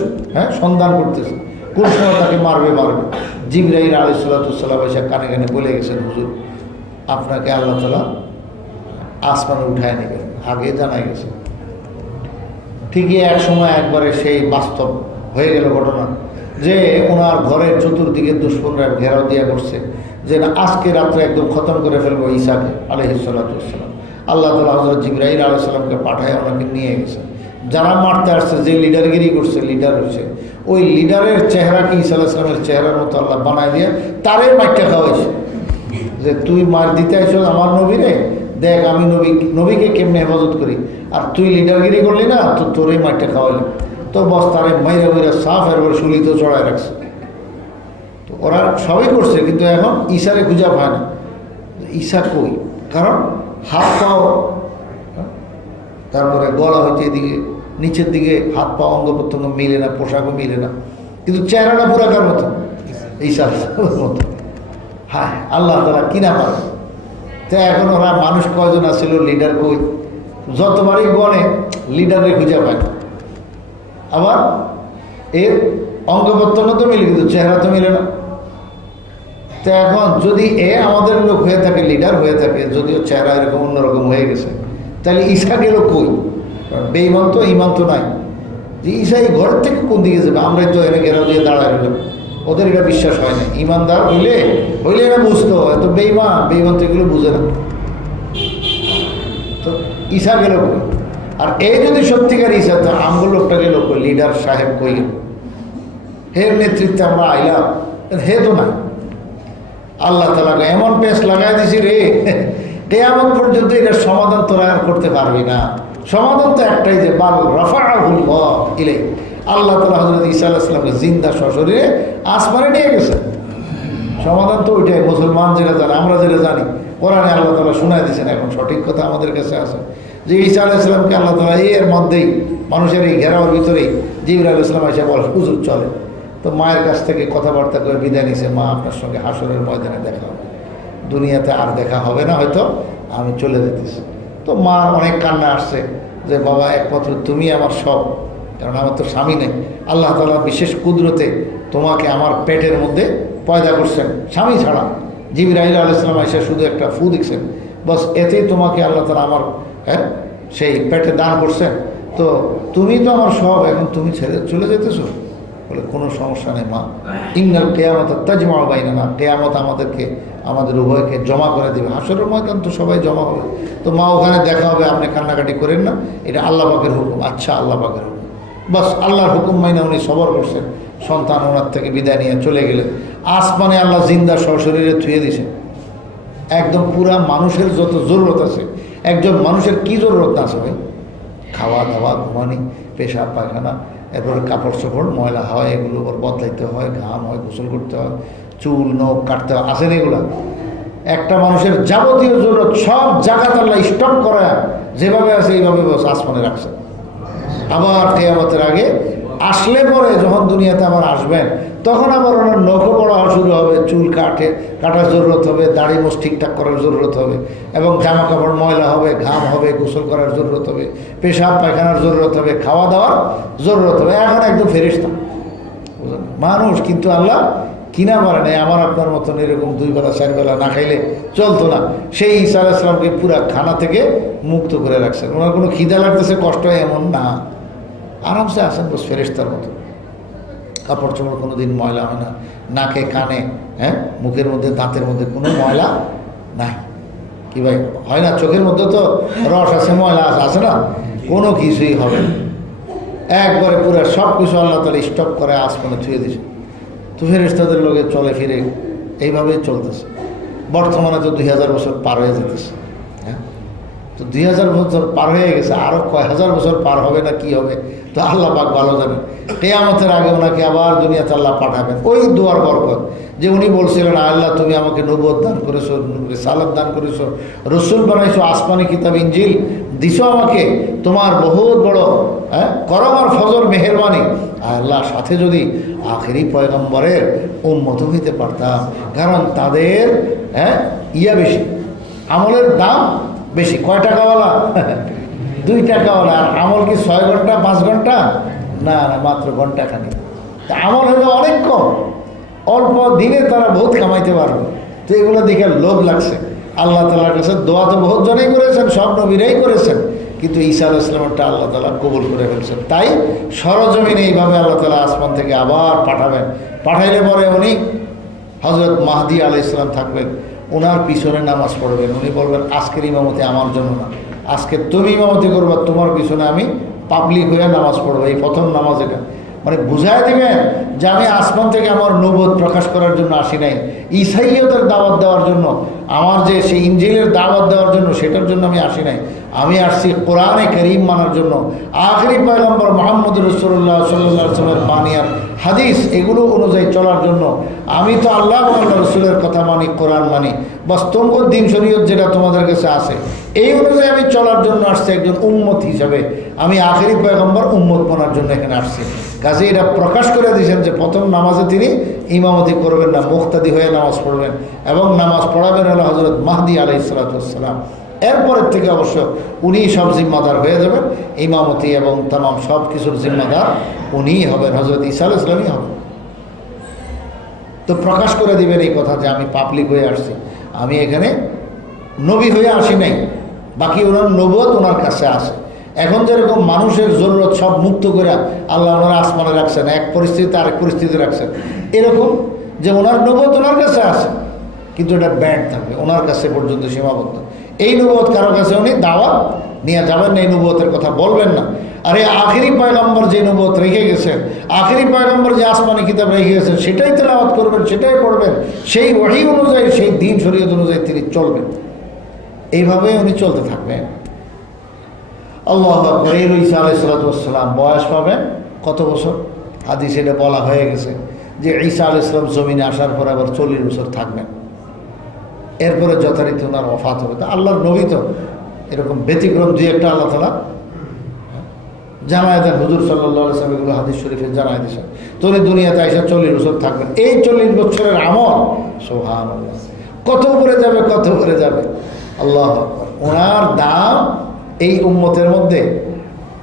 সন্ধান করতেছে, কোন সময় তাকে মারবে। জিবরাইল আলাইহিস সালাম এসে কানে কানে বলে গেছেন, হুজুর আপনাকে আল্লাহ তাআলা আসমানে উঠায় নেবেন, আগে জানাই গেছে। ঠিকই এক সময় একবারে সেই বাস্তব হয়ে গেল ঘটনা, যে ওনার ঘরের চতুর্দিকে দুশমনরা ঘেরাও দিয়া করছে যে না, আজকে রাত্রে একদম খতম করে ফেলবো ঈসাকে আলাইহিস সালাম। আল্লাহ তাআলা হযরত জিবরাইল আলাইহিস সালামকে পাঠায় ওনাকে নিয়ে গেছেন। যারা মারতে আসছে, যে লিডারগিরি করছে, লিডার হয়েছে, ওই লিডারের চেহারাকে ঈসা আলাইহিস সালামের চেহারার মতো আল্লাহ বানায় দিয়ে তারে মাইরটা খাওয়াইছে যে তুই মার দিতে আইছ আমার নবীরে, দেখ আমি নবীকে কেমনে হেফাজত করি, আর তুই লিডারগিরি করলি না, তো তোরই মাইরটা খাওয়াইলি। তো বস তারে মাইরা মাইরা সাফ এরপরে শুলিত চড়ায় রাখছে। তো ওরা সবই করছে, কিন্তু এখন ঈসারে খুঁজা পায় না, ঈসা কই, কারণ হাত পাও, তারপরে গলা হইতে এদিকে নিচের দিকে হাত পা অঙ্গ প্রত্যঙ্গ মিলে না, পোশাকও মিলে না, কিন্তু চেহারাটা পুরাকার মতো ঈসার মতো। হ্যাঁ, আল্লাহ তাআলা কিনা পারে। তো এখন ওরা মানুষ কয়জন আসছিল, লিডার কই, যতবারই গনে লিডারে খুঁজে পায় না। আবার এর অঙ্গ প্রত্যঙ্গ তো মিলে, কিন্তু চেহারা তো মিলে না। তো এখন যদি আমাদের লোক হয়ে থাকে, লিডার হয়ে থাকে, যদিও চেহারা এরকম অন্যরকম হয়ে গেছে, তাহলে ঈসা গেল কই? বেঈমান তো, ইমান তো নাই, যে ঈসা এই ঘরের থেকে কোন দিকে যাবে? আমরাই তো এনে ঘেরাও দিয়ে দাঁড়ায় রইলাম, ওদের এটা বিশ্বাস হয় না। ইমানদার হইলে এরা বুঝতো, এত বেঈমান তো এগুলো বুঝে না। তো ঈসা গেল কই? আর এই যদি সত্যিকার ঈসা, তো আমগুলো লোকটা গেল কই? লিডার সাহেব কই গেল? হের নেতৃত্বে আমরা আইলাম, হে তো না। আল্লাহ তাআলা এমন পেস লাগাই দিছি রে, কিয়ামত পর্যন্ত এটার সমাধান তোরা আর করতে পারবি না। সমাধান তো একটাই, যে বাল রাফাআহুল্লাহ ইলাইহি, আল্লাহ তাআলা হযরত ঈসা আলাইহিস সালামকে জিন্দা সশরীরে আসমানে নিয়ে গেছে। সমাধান তো ওইটাই, মুসলমান যেটা জানে, আমরা যেটা জানি, কোরআনে আল্লাহ তাআলা শোনায় দিয়েছেন। এখন সঠিক কথা আমাদের কাছে আছে যে ঈসা আলাইহিস সালামকে আল্লাহ তাআলা এর মধ্যেই, মানুষের এই ঘেরাওয়ার ভিতরেই জিবরাইল আলাইহিস সালাম এসে বলে, হুজুর চলে। তো মায়ের কাছ থেকে কথাবার্তা করে বিদায় নিছে, মা আপনার সঙ্গে হাসরের ময়দানে দেখা হবে, দুনিয়াতে আর দেখা হবে না, হয়তো আমি চলে যেতেছি। তো মার অনেক কান্না আসছে যে বাবা, একমাত্র তুমি আমার সব, কারণ আমার তো স্বামী নেই। আল্লাহ তাআলা বিশেষ কুদরতে তোমাকে আমার পেটের মধ্যে পয়দা করছেন, স্বামী ছাড়া। জিবরাইল আলাইহিস সালাম এসে শুধু একটা ফু দিচ্ছেন, বস এতেই তোমাকে আল্লাহ তাআলা আমার সেই পেটে দান করছেন। তো তুমি তো আমার সব, এখন তুমি ছেড়ে চলে যেতেছো। বলে কোনো সমস্যা নেই মা, ইন্নাল কিয়ামাত তাজমাউ বাইনানা, কিয়ামত আমাদের উভয়কে জমা করে দেবে। হাসরের ময়দান তো সবাই জমা হবে, তো মা ওখানে দেখা হবে, আপনি কান্নাকাটি করেন না, এটা আল্লাহ পাকের হুকুম। আচ্ছা, আল্লাহ পাকের হুকুম। বাস আল্লাহর হুকুম মাইনা উনি সবর করছেন, সন্তান ওনার থেকে বিদায় নিয়ে চলে গেলেন। আসমানে আল্লাহ জিন্দা সশরীরে থুয়ে দিয়েছেন। একদম পুরা মানুষের যত জরুরত আছে, একজন মানুষের কি জরুরত আছে ভাই? খাওয়া দাওয়া, ঘুমানি, পেশাব পায়খানা, এরপরে কাপড় চোপড় ময়লা হয়, এগুলো বদলাইতে হয়, ঘাম হয়, গোসল করতে হয়, চুল নখ কাটতে হয়, আসেন এগুলা? একটা মানুষের যাবতীয় জরুরত সব জায়গাতে আল্লাহ স্টক করা যেভাবে আছে এইভাবে বস আসমানে রাখছে। আবার কিয়ামতের আগে আসলে পরে যখন দুনিয়াতে আবার আসবেন, তখন আবার ওনার নখও পড়া শুরু হবে, চুল কাটার জরুরত হবে, দাড়ি মোছ ঠিকঠাক করার জরুরত হবে, এবং জামা কাপড় ময়লা হবে, ঘাম হবে, গোসল করার জরুরত হবে, পেশাব পায়খানার জরুরত হবে, খাওয়া দাওয়ার জরুরত হবে। এখন একদম ফেরেশতা মানুষ, কিন্তু আল্লাহ কিনা পারে নাই। আমার আপনার মতন এরকম 2 বেলা 4 বেলা না খাইলে চলতো না। সেই ঈসা আলাইহিস সালামকে পুরা খানা থেকে মুক্ত করে রাখছেন। ওনার কোনো খিদা লাগতেছে, কষ্ট হয় এমন না, আরামসে আসেন বস ফেরেশতার মতো। কাপড় চোপড় কোনো দিন ময়লা হয় না, নাকে কানে মুখের মধ্যে দাঁতের মধ্যে কোনো ময়লা নাই। কি ভাই হয় না? চোখের মধ্যে তো রস আছে, ময়লা আছে না, কোনো কিছুই হবে না। একবারে পুরো সব কিছু আল্লাহ তাআলা স্টক করে আসমানে ছুঁয়ে দিয়েছে। তো ফেরেশতাদের লোকে চলে ফিরে এইভাবেই চলতেছে। বর্তমানে তো 2000 বছর পার হয়ে যেতেছে। তো 2000 বছর পার হয়ে গেছে, আরও কয় হাজার বছর পার হবে না কি হবে, তো আল্লাহ পাক ভালো জানেন। কিয়ামতের আগে ওনাকে আবার দুনিয়াতে আল্লাহ পাঠাবেন। ওই দুয়ার বরকত যে উনি বলছিলেন, আল্লাহ তুমি আমাকে নবুয়ত দান করেছো, রিসালাত দান করেছো, রসুল বানাইছো, আসমানি কিতাব ইনজিল দিছো আমাকে, তোমার বহুত বড় করম আর ফজল মেহেরবানি। আল্লাহ সাথে যদি আখেরি পয়গম্বরের উম্মত হইতে পারতাম, কারণ তাদের ইয়া বেশি, আমলের দাম বেশি। কয় টাকাওয়ালা? 2 টাকাওয়ালা। আর আমল কি 6 ঘন্টা 5 ঘন্টা? না না, মাত্র ঘন্টাখানি। তা আমল হলে অনেক কম, অল্প দিনে তারা বহুত কামাইতে পারবে। তো এগুলো দেখে লোভ লাগছে। আল্লাহ তাআলার কাছে দোয়া তো বহুত জনেই করেছেন, সব নবীরাই করেছেন, কিন্তু ঈসা আলাইহিস সালামটা আল্লাহ তাআলা কবুল করে ফেলছেন। তাই সরজমিনে এইভাবে আল্লাহ তাআলা আসমান থেকে আবার পাঠাবেন। পাঠাইলে পরে উনি হযরত মাহদী আলাইহিস সালাম থাকবেন, ওনার পিছনে নামাজ পড়বেন। উনি বলবেন আজকের ইমামতি আমার জন্য না, আজকে তুমি ইমামতি করবা, তোমার পিছনে আমি পাবলিক হয়ে নামাজ পড়বো, এই প্রথম নামাজ এটা। মানে বুঝায় দিবেন যে আমি আসমান থেকে আমার নবুয়ত প্রকাশ করার জন্য আসি নাই, ঈসাইয়তের দাওয়াত দেওয়ার জন্য, আমার যে সেই ইনজিলের দাওয়াত দেওয়ার জন্য সেটার জন্য আমি আসি নাই। আমি আসছি কোরআনে কারীম মানার জন্য, আখেরি পয়গম্বর মুহাম্মদ রাসূলুল্লাহ সাল্লাল্লাহু আলাইহি ওয়াসাল্লামের বাণী আর হাদিস এগুলো অনুযায়ী চলার জন্য। আমি তো আল্লাহ এবং আল্লাহ রসুলের কথা মানি, কোরআন মানি, বাস্তব দিন শরীয়ত যেটা তোমাদের কাছে আছে এই অনুযায়ী আমি চলার জন্য আসছি একজন উম্মত হিসাবে। আমি আখেরি পয়গম্বর উম্মত মানার জন্য এখানে আসছি। কাজে এটা প্রকাশ করে দিয়েছেন যে প্রথম নামাজে তিনি ইমামতি করবেন না, মুক্তাদি হয়ে নামাজ পড়বেন এবং নামাজ পড়াবেন হলো হযরত মাহদী আলাইহিস সালাতু ওয়াস সালাম। এরপরের থেকে অবশ্য উনিই সব জিম্মাদার হয়ে যাবেন, ইমামতি এবং তামাম সব কিছুর জিম্মাদার উনিই হবেন, হযরত ঈসা আলাইহিস সালামই হবেন। তো প্রকাশ করে দিবেন এই কথা যে আমি পাবলিক হয়ে আসছি, আমি এখানে নবী হয়ে আসি নাই, বাকি ওনার নবুয়ত ওনার কাছে আসে। এখন যেরকম মানুষের জরুরত সব মুক্ত করে আল্লাহ ওনারা আসমানে রাখছেন, এক পরিস্থিতিতে আরেক পরিস্থিতি রাখছেন, এরকম যে ওনার নবুয়ত ওনার কাছে আসে, কিন্তু এটা ব্যান্ড থাকবে ওনার কাছে পর্যন্ত সীমাবদ্ধ। এই নবুয়ত কারো কাছে উনি দাওয়াত নিয়ে যাবেন না, এই নবুয়তের কথা বলবেন না। আর এই আখেরি পয়গম্বর যে নবুয়ত রেখে গেছেন, আখেরি পয়গম্বর যে আসমানি কিতাব রেখে গেছেন সেটাই তেলাওয়াত করবেন, সেটাই পড়বেন, সেই ওহী অনুযায়ী সেই দিন শরীয়ত অনুযায়ী তিনি চলবেন। এইভাবে উনি চলতে থাকবেন। আল্লাহু আকবার। এই ঈসা আলাইহিস সালাতু ওয়াস সালাম বয়স পাবেন কত বছর? হাদিসে এটা বলা হয়ে গেছে যে ঈসা আলাইহিস সালাম জমিনে আসার পর আবার 40 বছর থাকবেন, এরপরে যথারীতি ওনার ওফাত হবে। তা আল্লাহর নবী তো এরকম ব্যতিক্রম দুই একটা আল্লাহ তাআলা জানায় দেন, হুজুর সাল্লাল্লাহু আলাইহি ওয়াসাল্লাম এগুলো হাদিস শরীফে জানায় দিয়েছেন। তো উনি দুনিয়াতে আইসা 40 বছর থাকবেন। এই 40 বছরের আমল সুবহানাল্লাহ কত উপরে যাবে, কত উপরে যাবে। আল্লাহু আকবার। ওনার দাম এই উম্মতের মধ্যে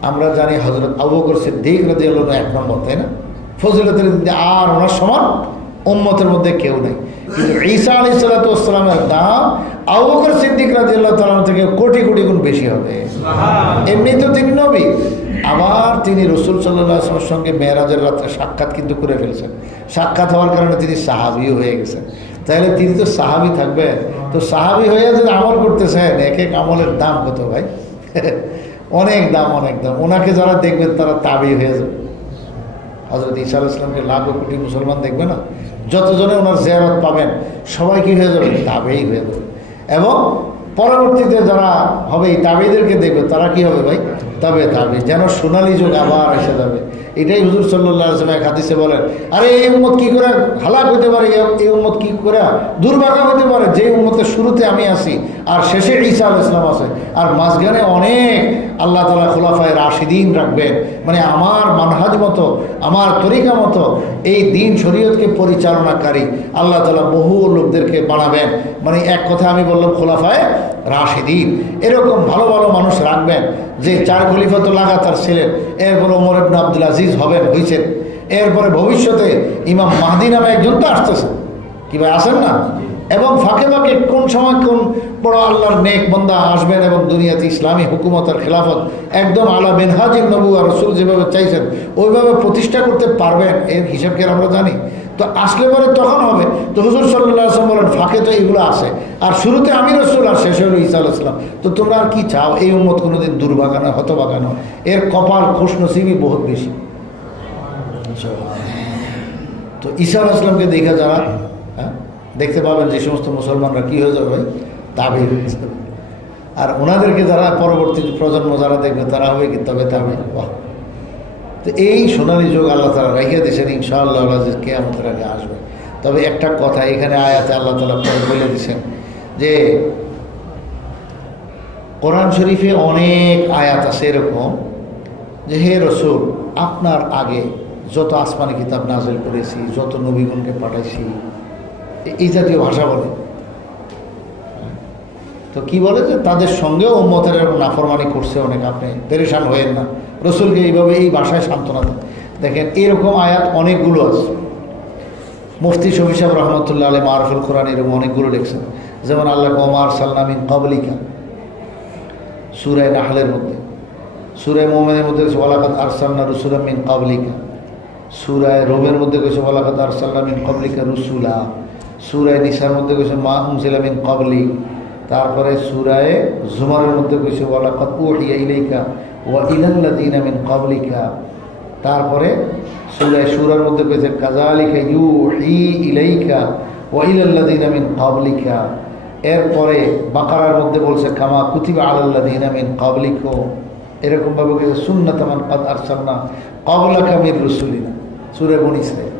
আমরা জানি হযরত আবু বকর সিদ্দিক রাদিয়াল্লাহু আনহু 1 নম্বর, তাই না? ফজিলতের দিক দিয়ে আর ওনার সমান উম্মতের মধ্যে কেউ নেই। কিন্তু ঈসা আলাইহিস সালাতু ওয়াস সালামের দাম আবু বকর সিদ্দিক রাদিয়াল্লাহু তাআলা থেকে কোটি কোটি গুণ বেশি হবে। এমনি তো তিনি নবী, আবার তিনি রাসূল সাল্লাল্লাহু আলাইহি ওয়াসাল্লামের সঙ্গে মেরাজের রাতে সাক্ষাৎ কিন্তু করে ফেলছেন। সাক্ষাৎ হওয়ার কারণে তিনি সাহাবীও হয়ে গেছেন। তাহলে তিনি তো সাহাবী থাকবেন। তো সাহাবী হয়ে যদি আমল করতেছেন, এক এক আমলের দাম কত ভাই? অনেক দাম, অনেক দাম। ওনাকে যারা দেখবেন তারা তাবী হয়ে যাবে। হযরত ঈসা আলাইহিস সালামকে লাখো কোটি মুসলমান দেখবে না, যতজনে ওনার জিয়ারত পাবেন সবাই কি হয়ে যাবে? তাবেই হয়ে যাবে। এবং পরবর্তীতে যারা হবে এই তাবেইদেরকে দেখবে তারা কি হবে ভাই? তবে যেন সোনালী যুগ আবার এসে যাবে। এটাই হুজুর সাল্লাল্লাহু আলাইহি ওয়াসাল্লাম এক হাদিসে বলেন, আরে এই উম্মত কি করে হালাক হইতে পারে, এই উম্মত কি করে দুর্ভাগা হইতে পারে যে উম্মতের শুরুতে আমি আছি আর শেষে ঈসা আলাইহিস সালাম আছে, আর মাঝখানে অনেক আল্লাহ তাআলা খুলাফায়ে রাশিদিন রাখবেন। মানে আমার মানহাজ মতো, আমার তরিকা মতো এই দিন শরীয়তকে পরিচালনাকারী আল্লাহ তাআলা বহু লোকদেরকে বানাবেন। মানে এক কথা আমি বললাম খুলাফায়ে রাশিদিন, এরকম ভালো ভালো মানুষ রাখবেন যে 4 খলিফা তো লাগাতার ছিলেন। এরপরে ওমর ইবনে আব্দুল আজিজ হয়েছেন। এরপরে ভবিষ্যতে ইমাম মাহদী নামে একজন তো আসতেছে, কি ভাই আসেন না? এবং ফাঁকে ফাঁকে কোন সময় কোন বড় আল্লাহর নেক বান্দা আসবেন এবং দুনিয়াতে ইসলামী হুকুমত আর খেলাফত একদম আলা মিনহাজিন নবুওয়া রাসূল যেভাবে চাইছেন ওইভাবে প্রতিষ্ঠা করতে পারবেন, এর হিসাবকে আমরা জানি। তো আসলে পরে তখন হবে। তো হুজুর সাল্লাল্লাহু আলাইহি ওয়াসাল্লাম বলেন ফাঁকে তো এইগুলো আছে, আর শুরুতে আমি রাসূল আর শেষে হলো ঈসা আলাইহিস সালাম। তো তোমরা আর কি চাও? এই উম্মত কোনোদিন দুর্ভাগা নয়, হতভাগা নয়, এর কপাল খুশনসিবই বহুত বেশি। তো ঈসা আলাইহিস সালামকে দেখা যারা দেখতে পাবেন যে সমস্ত মুসলমানরা কি হয়ে যাবে ভাই? তাবেঈ হয়ে যাবে। আর ওনাদেরকে যারা পরবর্তী প্রজন্ম যারা দেখবে তারা হবে কি? তবে তাবেঈ। বাহ! তো এই সোনালী যুগ আল্লাহ তাআলা রেখে দিয়েছেন, ইনশাআল্লাহ যে কিয়ামতের আগে আসবে। তবে একটা কথা এখানে আয়াতে আল্লাহ তাআলা পরে বলে দিয়েছেন যে কোরআন শরীফে অনেক আয়াত আছে এরকম যে হে রাসূল, আপনার আগে যত আসমানি কিতাব নাযিল করেছি, যত নবীগণকে পাঠাইছি, এই জাতীয় ভাষা বলে। তো কি বলে যে তাদের সঙ্গেও উম্মতের নাফরমানি করছে অনেক, আপনি পেরেশান হয়েন না। রসুলকে এইভাবে এই ভাষায় সান্ত্বনা দেন। দেখেন এরকম আয়াত অনেকগুলো আছে। মুফতি শফি সাহেব রহমতুল্লাহ আলাইহি মারুফুল কোরআন এরকম অনেকগুলো লিখছেন। যেমন আল্লাহ ওমা আরসালনা মিন ক্বাবলিকা, সূরা নাহলের মধ্যে। সূরা মুমিনের মধ্যে ওয়ালাকাদ আরসালনা রুসুলাম মিন ক্বাবলিকা। সূরা রুমের মধ্যে কইছে ওয়ালাকাদ আরসালনা মিন ক্বাবলিকা রুসুলা। সূরায়ে নিসার মধ্যে কইছে মা উনজিলা মিন ক্বাবলি, তারপরে সূরায়ে জুমারের মধ্যে কইছে ওয়ালাকাদ উহিয়া ইলাইকা ওয়া ইলাল্লাযিনা মিন ক্বাবলিকা, তারপরে সূরায়ে শূরার মধ্যে কইছে কাযালিকা ইউহি ইলাইকা ওয়া ইলাল্লাযিনা মিন ক্বাবলিকা, এরপরে বাকারার মধ্যে বলছে কামা কুতিবা আলাল্লাযিনা মিন ক্বাবলিকুম, এরকমভাবে কইছে সুন্নাতান মান কাদ আরসালনা ক্বাবলাকা মির রাসূলিনা, সূরা বনী ইসরাঈল।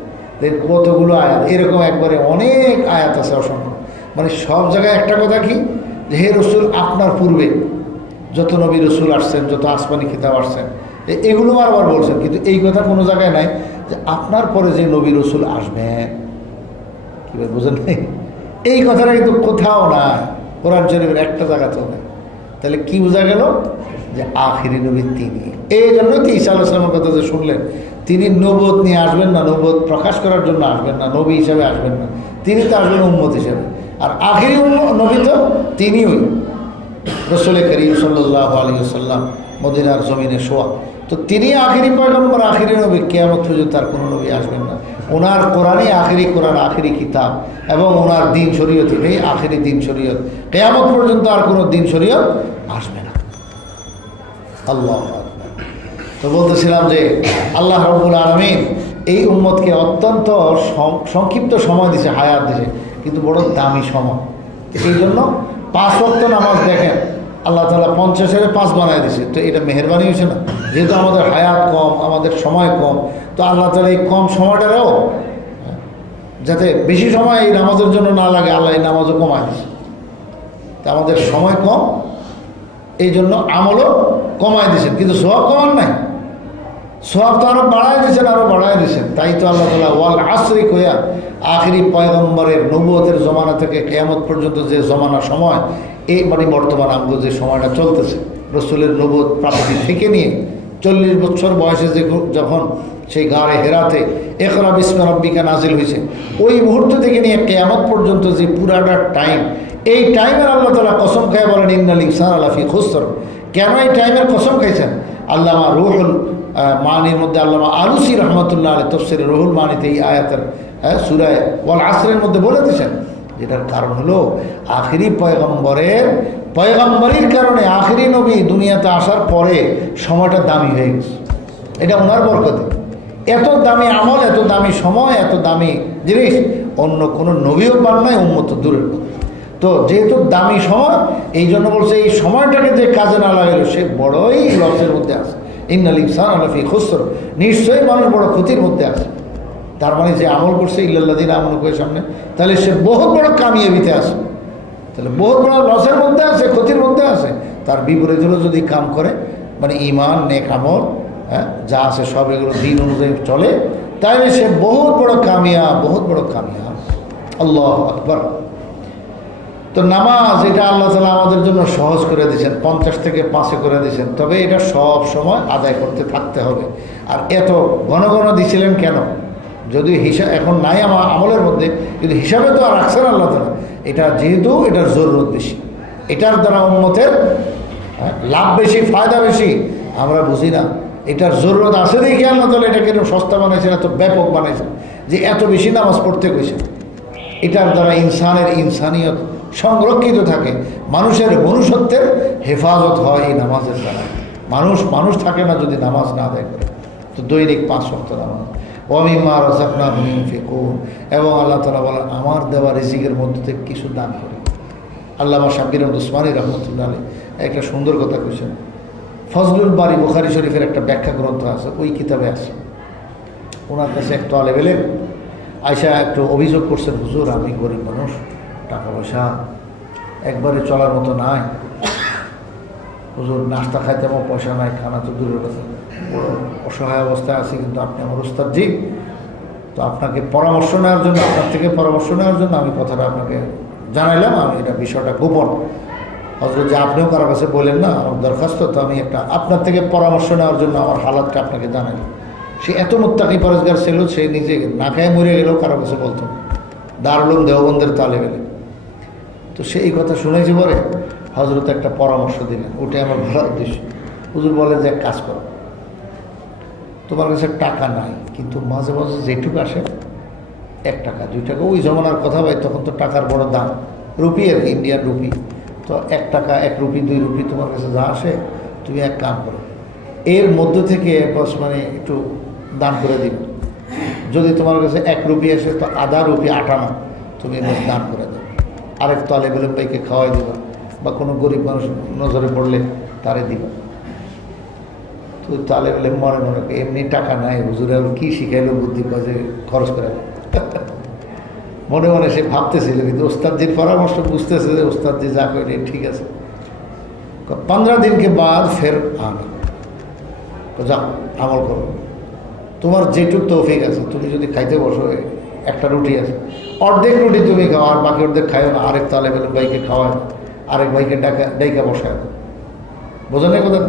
কতগুলো আয়াত, এরকম একবারে অনেক আয়াত আছে অসংখ্য। মানে সব জায়গায় একটা কথা কি, যে হে রসুল আপনার পূর্বে যত নবী রসুল আসছেন, যত আসমানি কিতাব আসছেন, এগুলো বারবার বলছেন, কিন্তু এই কথা কোনো জায়গায় নাই যে আপনার পরে যে নবী রসুল আসবেন, কি বুঝেন নাই, এই কথাটা কিন্তু কোথাও নাই, কোরআন শরীফের একটা জায়গাতেও নাই। তাহলে কি বোঝা গেল যে আখিরি নবী তিনি। এই জন্য তো ঈসা আলাইহিস সালামের কথা যে শুনলেন, তিনি নবুয়ত নিয়ে আসবেন না, নবুয়ত প্রকাশ করার জন্য আসবেন না, নবী হিসাবে আসবেন না, তিনি তো আসবেন উম্মত হিসাবে। আর আখিরি নবী তো তিনিই, রাসূল করিম সাল্লাল্লাহু আলাইহি ওয়াসাল্লাম মদিনার জমিনে শোয়া, তো তিনি আখিরি পয়গম্বর, আখিরি নবী। কিয়ামত পর্যন্ত তার কোনো নবী আসবেন না। ওনার কোরআনই আখিরি কোরআন, আখিরি কিতাব, এবং ওনার দিন শরীয়ত এই আখিরি দিন শরীয়ত। কিয়ামত পর্যন্ত আর কোনো দিন শরীয়ত আসবে না। আল্লাহু আকবার। তো বলতেছিলাম যে আল্লাহ রাব্বুল আলামিন এই উম্মতকে অত্যন্ত সংক্ষিপ্ত সময় দিছে, হায়াত দিছে, কিন্তু বড় দামি সময়। এই জন্য 5 ওয়াক্ত নামাজ দেখেন আল্লাহ তাআলা 50-এর 5 বানায় দিছে। তো এটা মেহেরবানি হয়েছে না? যেহেতু আমাদের হায়াত কম, আমাদের সময় কম, তো আল্লাহ তাআলা এই কম সময়টারও যাতে বেশি সময় এই নামাজের জন্য না লাগে, আল্লাহ এই নামাজও কমায় দিছে। তো আমাদের সময় কম, এই জন্য আমলও কমায় দিয়েছেন, কিন্তু সওয়াব কমান নাই, সওয়াব তো আরো বাড়ায় দিয়েছেন, আরো বাড়ায় দিয়েছেন। তাই তো আল্লাহ তাআলা ওয়াল আসরি কইয়া আখিরি পয়গম্বরের নবুয়তের জমানা থেকে কিয়ামত পর্যন্ত যে জমানা সময়, এই মানে বর্তমান আমগো যে সময়টা চলতেছে, রসুলের নবুয়ত প্রাপ্তি থেকে নিয়ে 40 বছর বয়সে যে যখন সেই গাড়ে হেরাতে ইকরা বিসমি রাব্বিকা নাজিল হয়েছে, ওই মুহূর্ত থেকে নিয়ে কিয়ামত পর্যন্ত যে পুরাটা টাইম, এই টাইমের আল্লাহ তাআলা কসম খায় বলেন ইন্নাল ইনসানা লাফি খুসর। কেন এই টাইমের কসম খাইছেন? আল্লামা রুহুল মানির মধ্যে আল্লামা আলুসি রহমতুল্লাহ আলাইহি তাফসীরে রুহুল মানিতে এই আয়াতের সূরা ওয়াল আসরের মধ্যে বলে দিয়েছেন, যেটার কারণ হলো আখিরি পয়গম্বরের কারণে আখিরি নবী দুনিয়াতে আসার পরে সময়টা দামি হয়ে গেছে। এটা ওনার বরকতে। এত দামি আমল, এত দামি সময়, এত দামি জিনিস অন্য কোনো নবীও পান নাই, উম্মত দূরের কথা। তো যেহেতু দামি সময়, এই জন্য বলছে এই সময়টাকে যে কাজে না লাগালো সে বড়ই লসের মধ্যে আছে। ইন্নাল ইনসানা লাফি খুসর, নিশ্চয়ই মানুষ বড় ক্ষতির মধ্যে আছে। তার মানে যে আমল করছে ইল্লাল্লাযিনা আমানু করে সামনে, তাহলে সে বহুত বড় কামিয়াবিতে আছে, তাহলে বহুত বড় লসের মধ্যে আছে, ক্ষতির মধ্যে আছে। তার বিপরীত হলো যদি কাম করে, মানে ঈমান, নেক আমল, যা আছে সব এগুলো দিন অনুযায়ী চলে, তাহলে সে বহুত বড় কামিয়াব, বহুত বড় কামিয়াব। আল্লাহু আকবার। তো নামাজ এটা আল্লাহ তাআলা আমাদের জন্য সহজ করে দিয়েছেন, 50 থেকে 5 করে দিয়েছেন, তবে এটা সব সময় আদায় করতে থাকতে হবে। আর এত ঘন ঘন দিছিলেন কেন? যদি হিসাব এখন নাই আমার আমলের মধ্যে, কিন্তু হিসাবে তো আর রাখছেন আল্লাহ তাআলা। এটা যেহেতু এটার জরুরত বেশি, এটার দ্বারা উম্মতের লাভ বেশি, ফায়দা বেশি, আমরা বুঝি না। এটার জরুরত আছে দেখি আল্লাহ তাআলা এটাকে সস্তা বানাইছেন, এত ব্যাপক বানাইছেন যে এত বেশি নামাজ পড়তে কইছেন। এটার দ্বারা ইনসানের ইনসানিয়ত সংরক্ষিত থাকে, মানুষের মনুষ্যত্বের হেফাজত হয় এই নামাজের দ্বারা। মানুষ থাকে না যদি নামাজ না আদায় করে। তো দৈনিক 5 ওয়াক্ত নামাজ, ওয়ামিম্মা রাযাকনাহুম ইউনফিকুন, এবং আল্লাহ তাআলা বলেন আমার দেওয়া রিজিকের মধ্যে থেকে কিছু দান করে। আল্লামা শাব্বির আহমদ উসমানী রহমতুল্লাহ আলাইহি একটা সুন্দর কথা কইছেন। ফজলুল বারি বুখারী শরীফের একটা ব্যাখ্যা গ্রন্থ আছে, ওই কিতাবে আছে। ওনার কাছে এক তালেব ইলম আয়সা একটু অভিযোগ করছেন, হুজুর আমি গরিব মানুষ, টাকা পয়সা একবারে চলার মতো নাই, হুজুর নাস্তা খাইতে আমার পয়সা নাই, খানা তো দূরের কথা, বড় অসহায় অবস্থায় আছি, কিন্তু আপনি আমার উস্তাদ জি, তো আপনাকে পরামর্শ নেওয়ার জন্য, আপনার থেকে পরামর্শ নেওয়ার জন্য আমি কথাটা আপনাকে জানাইলাম। আমি এটা বিষয়টা গোপন, হজরত যে আপনিও কারো কাছে বলেন না, আমার দরখাস্ত, তো আমি একটা আপনার থেকে পরামর্শ নেওয়ার জন্য আমার হালাতটা আপনাকে জানাইলাম। সে এত মুত্তাকি পরেজগার ছিল, সে নিজে না খায় মরে গেলেও কারো কাছে বলতো, দারুল উলুম দেওবন্দের তালেব ইলম। তো সে এই কথা শুনেছি, পরে হজরত একটা পরামর্শ দিলেন, ওটাই আমার ভালো উদ্দেশ্য। হুজুর বলেন যে এক কাজ করো, তোমার কাছে টাকা নাই, কিন্তু মাঝে মাঝে যেটুকু আসে 1 টাকা 2 টাকা, ওই জমানার কথা ভাই, তখন তো টাকার বড় দাম, রুপি আর কি, ইন্ডিয়ান রুপি। তো 1 টাকা, 1 রুপি 2 রুপি তোমার কাছে যা আসে, তুমি এক কাম করো, এর মধ্য থেকে বস মানে একটু দান করে দিবে। যদি তোমার কাছে 1 রুপি আসে, তো আধা রুপি 8 আনা তুমি দান করে দাও, আরেক তালেব ইলম ভাইকে খাওয়াই দিবা, বা কোনো গরিব মানুষ নজরে পড়লে তারে দিবা। তো তালেব ইলম মনে মনে এমনি টাকা নাই, হুজুরে আর কি শিখাইলো বুদ্ধি কাজে খরচ করে মনে মনে সে ভাবতেছিল, কিন্তু ওস্তাদজির পরামর্শ বুঝতেছে যে ওস্তাদজি যা করে ঠিক আছে। 15 दिन के बाद फिर आना, তো যাও আমল করো, তোমার যেটুক তৌফিক আছে, তুমি যদি খাইতে বসো, 1টা রুটি আছে, অর্ধেক রুটি তুমি খাও, আর বাকি অর্ধেক খাইও না, আরেক তালেব ইলম ভাইকে খাওয়ায়, আরেক ভাইকে ডাইকা বসায়, বোঝেন না কথা?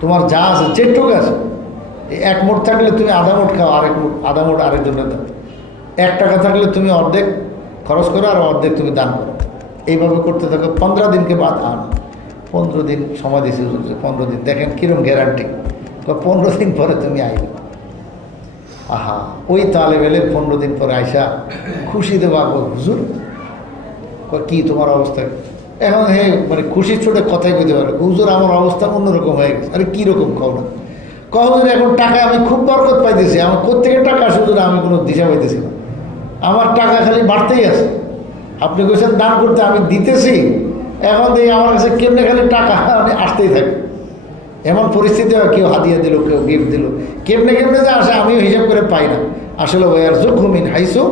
তোমার যা আছে যেটুক আছে, 1 মুঠ থাকলে তুমি আধা মুঠ খাও, আধা মুঠ আরেকজনের দাও, 1 টাকা থাকলে তুমি অর্ধেক খরচ করো, আর অর্ধেক তুমি দান করো, এইভাবে করতে থাকো। 15 दिन के बाद आना। 15 दिन সময় দিয়েছে, 15 दिन, দেখেন কিরম গ্যারান্টি, 15 दिन পরে তুমি আইবে। আহা, ওই তালেব ইলম 15 दिन পরে আইসা খুশি দেবো, হুজুর কি তোমার অবস্থা এখন? হে মানে খুশির ছোটে কথাই কইতে পারে, হুজুর আমার অবস্থা অন্যরকম হয়ে গেছে। আরে কীরকম কও না? হুজুর এখন টাকা আমি খুব বরকত পাইতেছি, আমার কোত্থেকে টাকা আসে হুজুর, আমি কোনো দিশা পাইতেছি না, আমার টাকা খালি বাড়তেই আছে। আপনি কইছেন দান করতে, আমি দিতেছি, এখন দেখি আমার কাছে কেমনে খালি টাকা আসতেই থাকে। এমন পরিস্থিতি হয়, কেউ হাদিয়া দিল, কেউ গিফট দিল, কেমনে কেমনে যে আসে আমিও হিসাব করে পাই না। আসলে ওয়ারযুকহু মিন হাইসু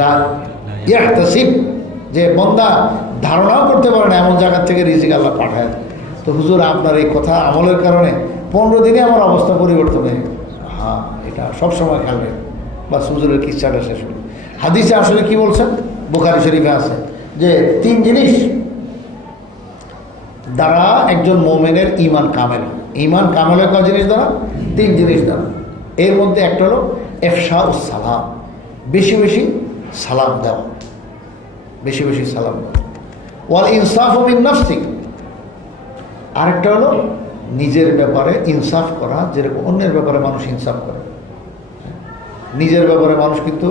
লা ইয়াহতাসিব, যে বন্দা ধারণাও করতে পারে না, এমন জায়গার থেকে রিজিক আল্লাহ পাঠায়। তো হুজুর আপনার এই কথা আমলের কারণে 15 দিনে আমার অবস্থা পরিবর্তন হয়ে গেছে। হ্যাঁ, এটা সবসময় খেয়াল রাখবে। বাস হুজুরের কিচ্ছাটা শেষ হল। হাদিসে আসলে কি বলছেন, বুখারী শরীফে আছে যে 3 জিনিস দ্বারা একজন মুমিনের ঈমান কামেল। ঈমান কামেল হয় কয় জিনিস দ্বারা? 3 জিনিস দ্বারা। এর মধ্যে একটা হলো ইফশাউস সালাম, বেশি বেশি সালাম দেওয়া, বেশি বেশি সালাম দেওয়া। ওয়াল ইনসাফু মিন নাফসিক, আরেকটা হলো নিজের ব্যাপারে ইনসাফ করা, যেরকম অন্যের ব্যাপারে মানুষ ইনসাফ করে। নিজের ব্যাপারে মানুষ কিন্তু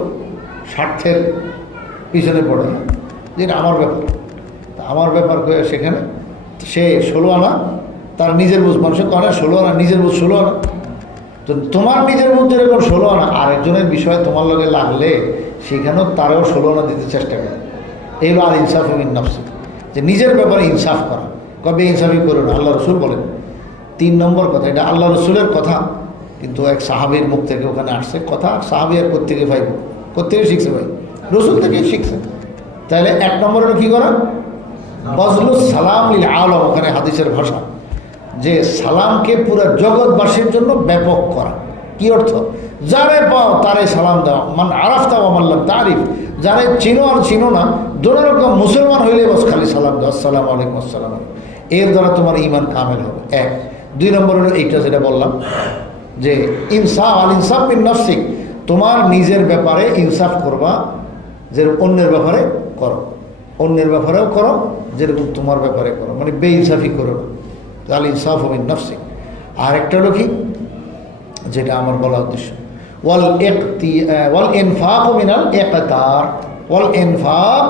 স্বার্থের পিছনে পড়ে না, যেটা আমার ব্যাপার, আমার ব্যাপার করে সেখানে সে 16 আনা তার নিজের বুঝ, মানুষের করে 16 আনা, নিজের বুঝ 16 আনা। তো তোমার নিজের বুঝ যেরকম 16 আনা, আরেকজনের বিষয়ে তোমার লগে লাগলে সেখানেও তারও 16 আনা দিতে চেষ্টা করে। এই হলো আল ইনসাফ মিন নাফস, যে নিজের ব্যাপারে ইনসাফ করা। কবে ইনসাফই করো না, আল্লাহ রসুল বলেন। 3 নম্বর কথা, এটা আল্লাহ রসুলের কথা, কিন্তু এক সাহাবীর মুখ থেকে ওখানে আসছে কথা। সাহাবী আর কোত্থেকে ভাই, কোত্থেকে শিখছে ভাই? রসুল থেকেই শিখছে। তাহলে 1 নম্বর হলো কী করা? বজলুস সালাম লিল আলম, ওখানে হাদিসের ভাষা, যে সালামকে পুরো জগৎবাসীর জন্য ব্যাপক করা। কি অর্থ? যারে পাও তারে সালাম দেওয়া, মান আরাফতা ওয়া মান লাম তারিফ, যারে চিনো আর চিনো না, দুরকম মুসলমান হইলে বস খালি সালাম দাও, আসসালামু আলাইকুম, আসসালাম। এর দ্বারা তোমার ঈমান কামেল হবে। 1। 2 নম্বর হলো এইটা যেটা বললাম, যে ইনসাফ, আল ইনসাফ মিন নাফসিক, তোমার নিজের ব্যাপারে ইনসাফ করবা, যে অন্যের ব্যাপারে করো, অন্যের ব্যাপারেও করো যেরকম তোমার ব্যাপারে করো, মানে বেইনসাফি করো না। আল ইনসাফ মিন নাফসিক। আর একটা হলো কি, যেটা আমার বলা উদ্দেশ্য, ওয়াল ইনফাক মিনাল ইকতার, ওয়াল ইনফাক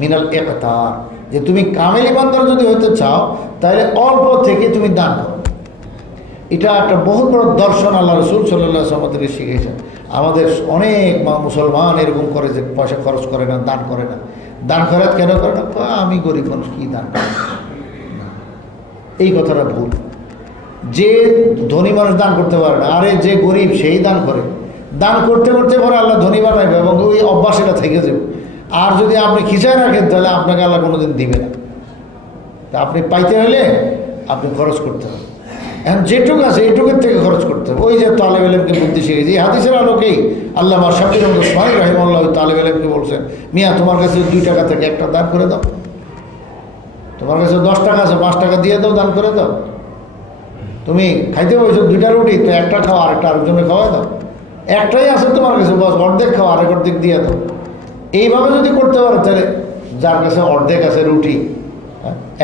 মিনাল ইকতার, যে তুমি কামেল ইমানদার যদি হতে চাও তাহলে অল্প থেকে তুমি দান করো। এটা একটা বহুত বড় দর্শন, আল্লাহ রসুল সাল্লাল্লাহু আলাইহি ওয়াসাল্লাম আমাদেরকে শিখিয়েছেন। আমাদের অনেক মুসলমান এরকম করে যে পয়সা খরচ করে না, দান করে না। দান খরচ কেন করে না? আমি গরিব মানুষ, কি দান করি, এই কথাটা ভুল। যে ধনী মানুষ দান করতে পারে না, আরে যে গরিব সেই দান করে। দান করতে করতে পরে আল্লাহ ধনী বানাইবে, এবং ওই অভ্যাস এটা থেকে যাবে। আর যদি আপনি খিচায় রাখেন তাহলে আপনাকে আল্লাহ কোনোদিন দিবে না। তা আপনি পাইতে হলে আপনি খরচ করতে হবে। এখন যেটুক আছে এইটুকুর থেকে খরচ করতে হবে। ওই যে তালেব ইলমকে বুদ্ধি শিখেছি, এই হাদিসের আলোকেই আল্লামা শাফিঈ উসমানী রাহিমাহুল্লাহ ওই তালেব ইলমকে বলছেন, মিয়া তোমার কাছে 2 টাকা থেকে একটা দান করে দাও, তোমার কাছে 10 টাকা আছে 5 টাকা দিয়ে দাও, দান করে দাও। তুমি খাইতে বলছো 2টা রুটি, তো একটা খাও, আরেকটা আরেকজনে খাওয়াই দাও। একটাই আছে তোমার কাছে, বস অর্ধেক খাও, আরেক অর্ধেক দিয়ে দাও। এইভাবে যদি করতে পারো তাহলে যার কাছে অর্ধেক আছে রুটি,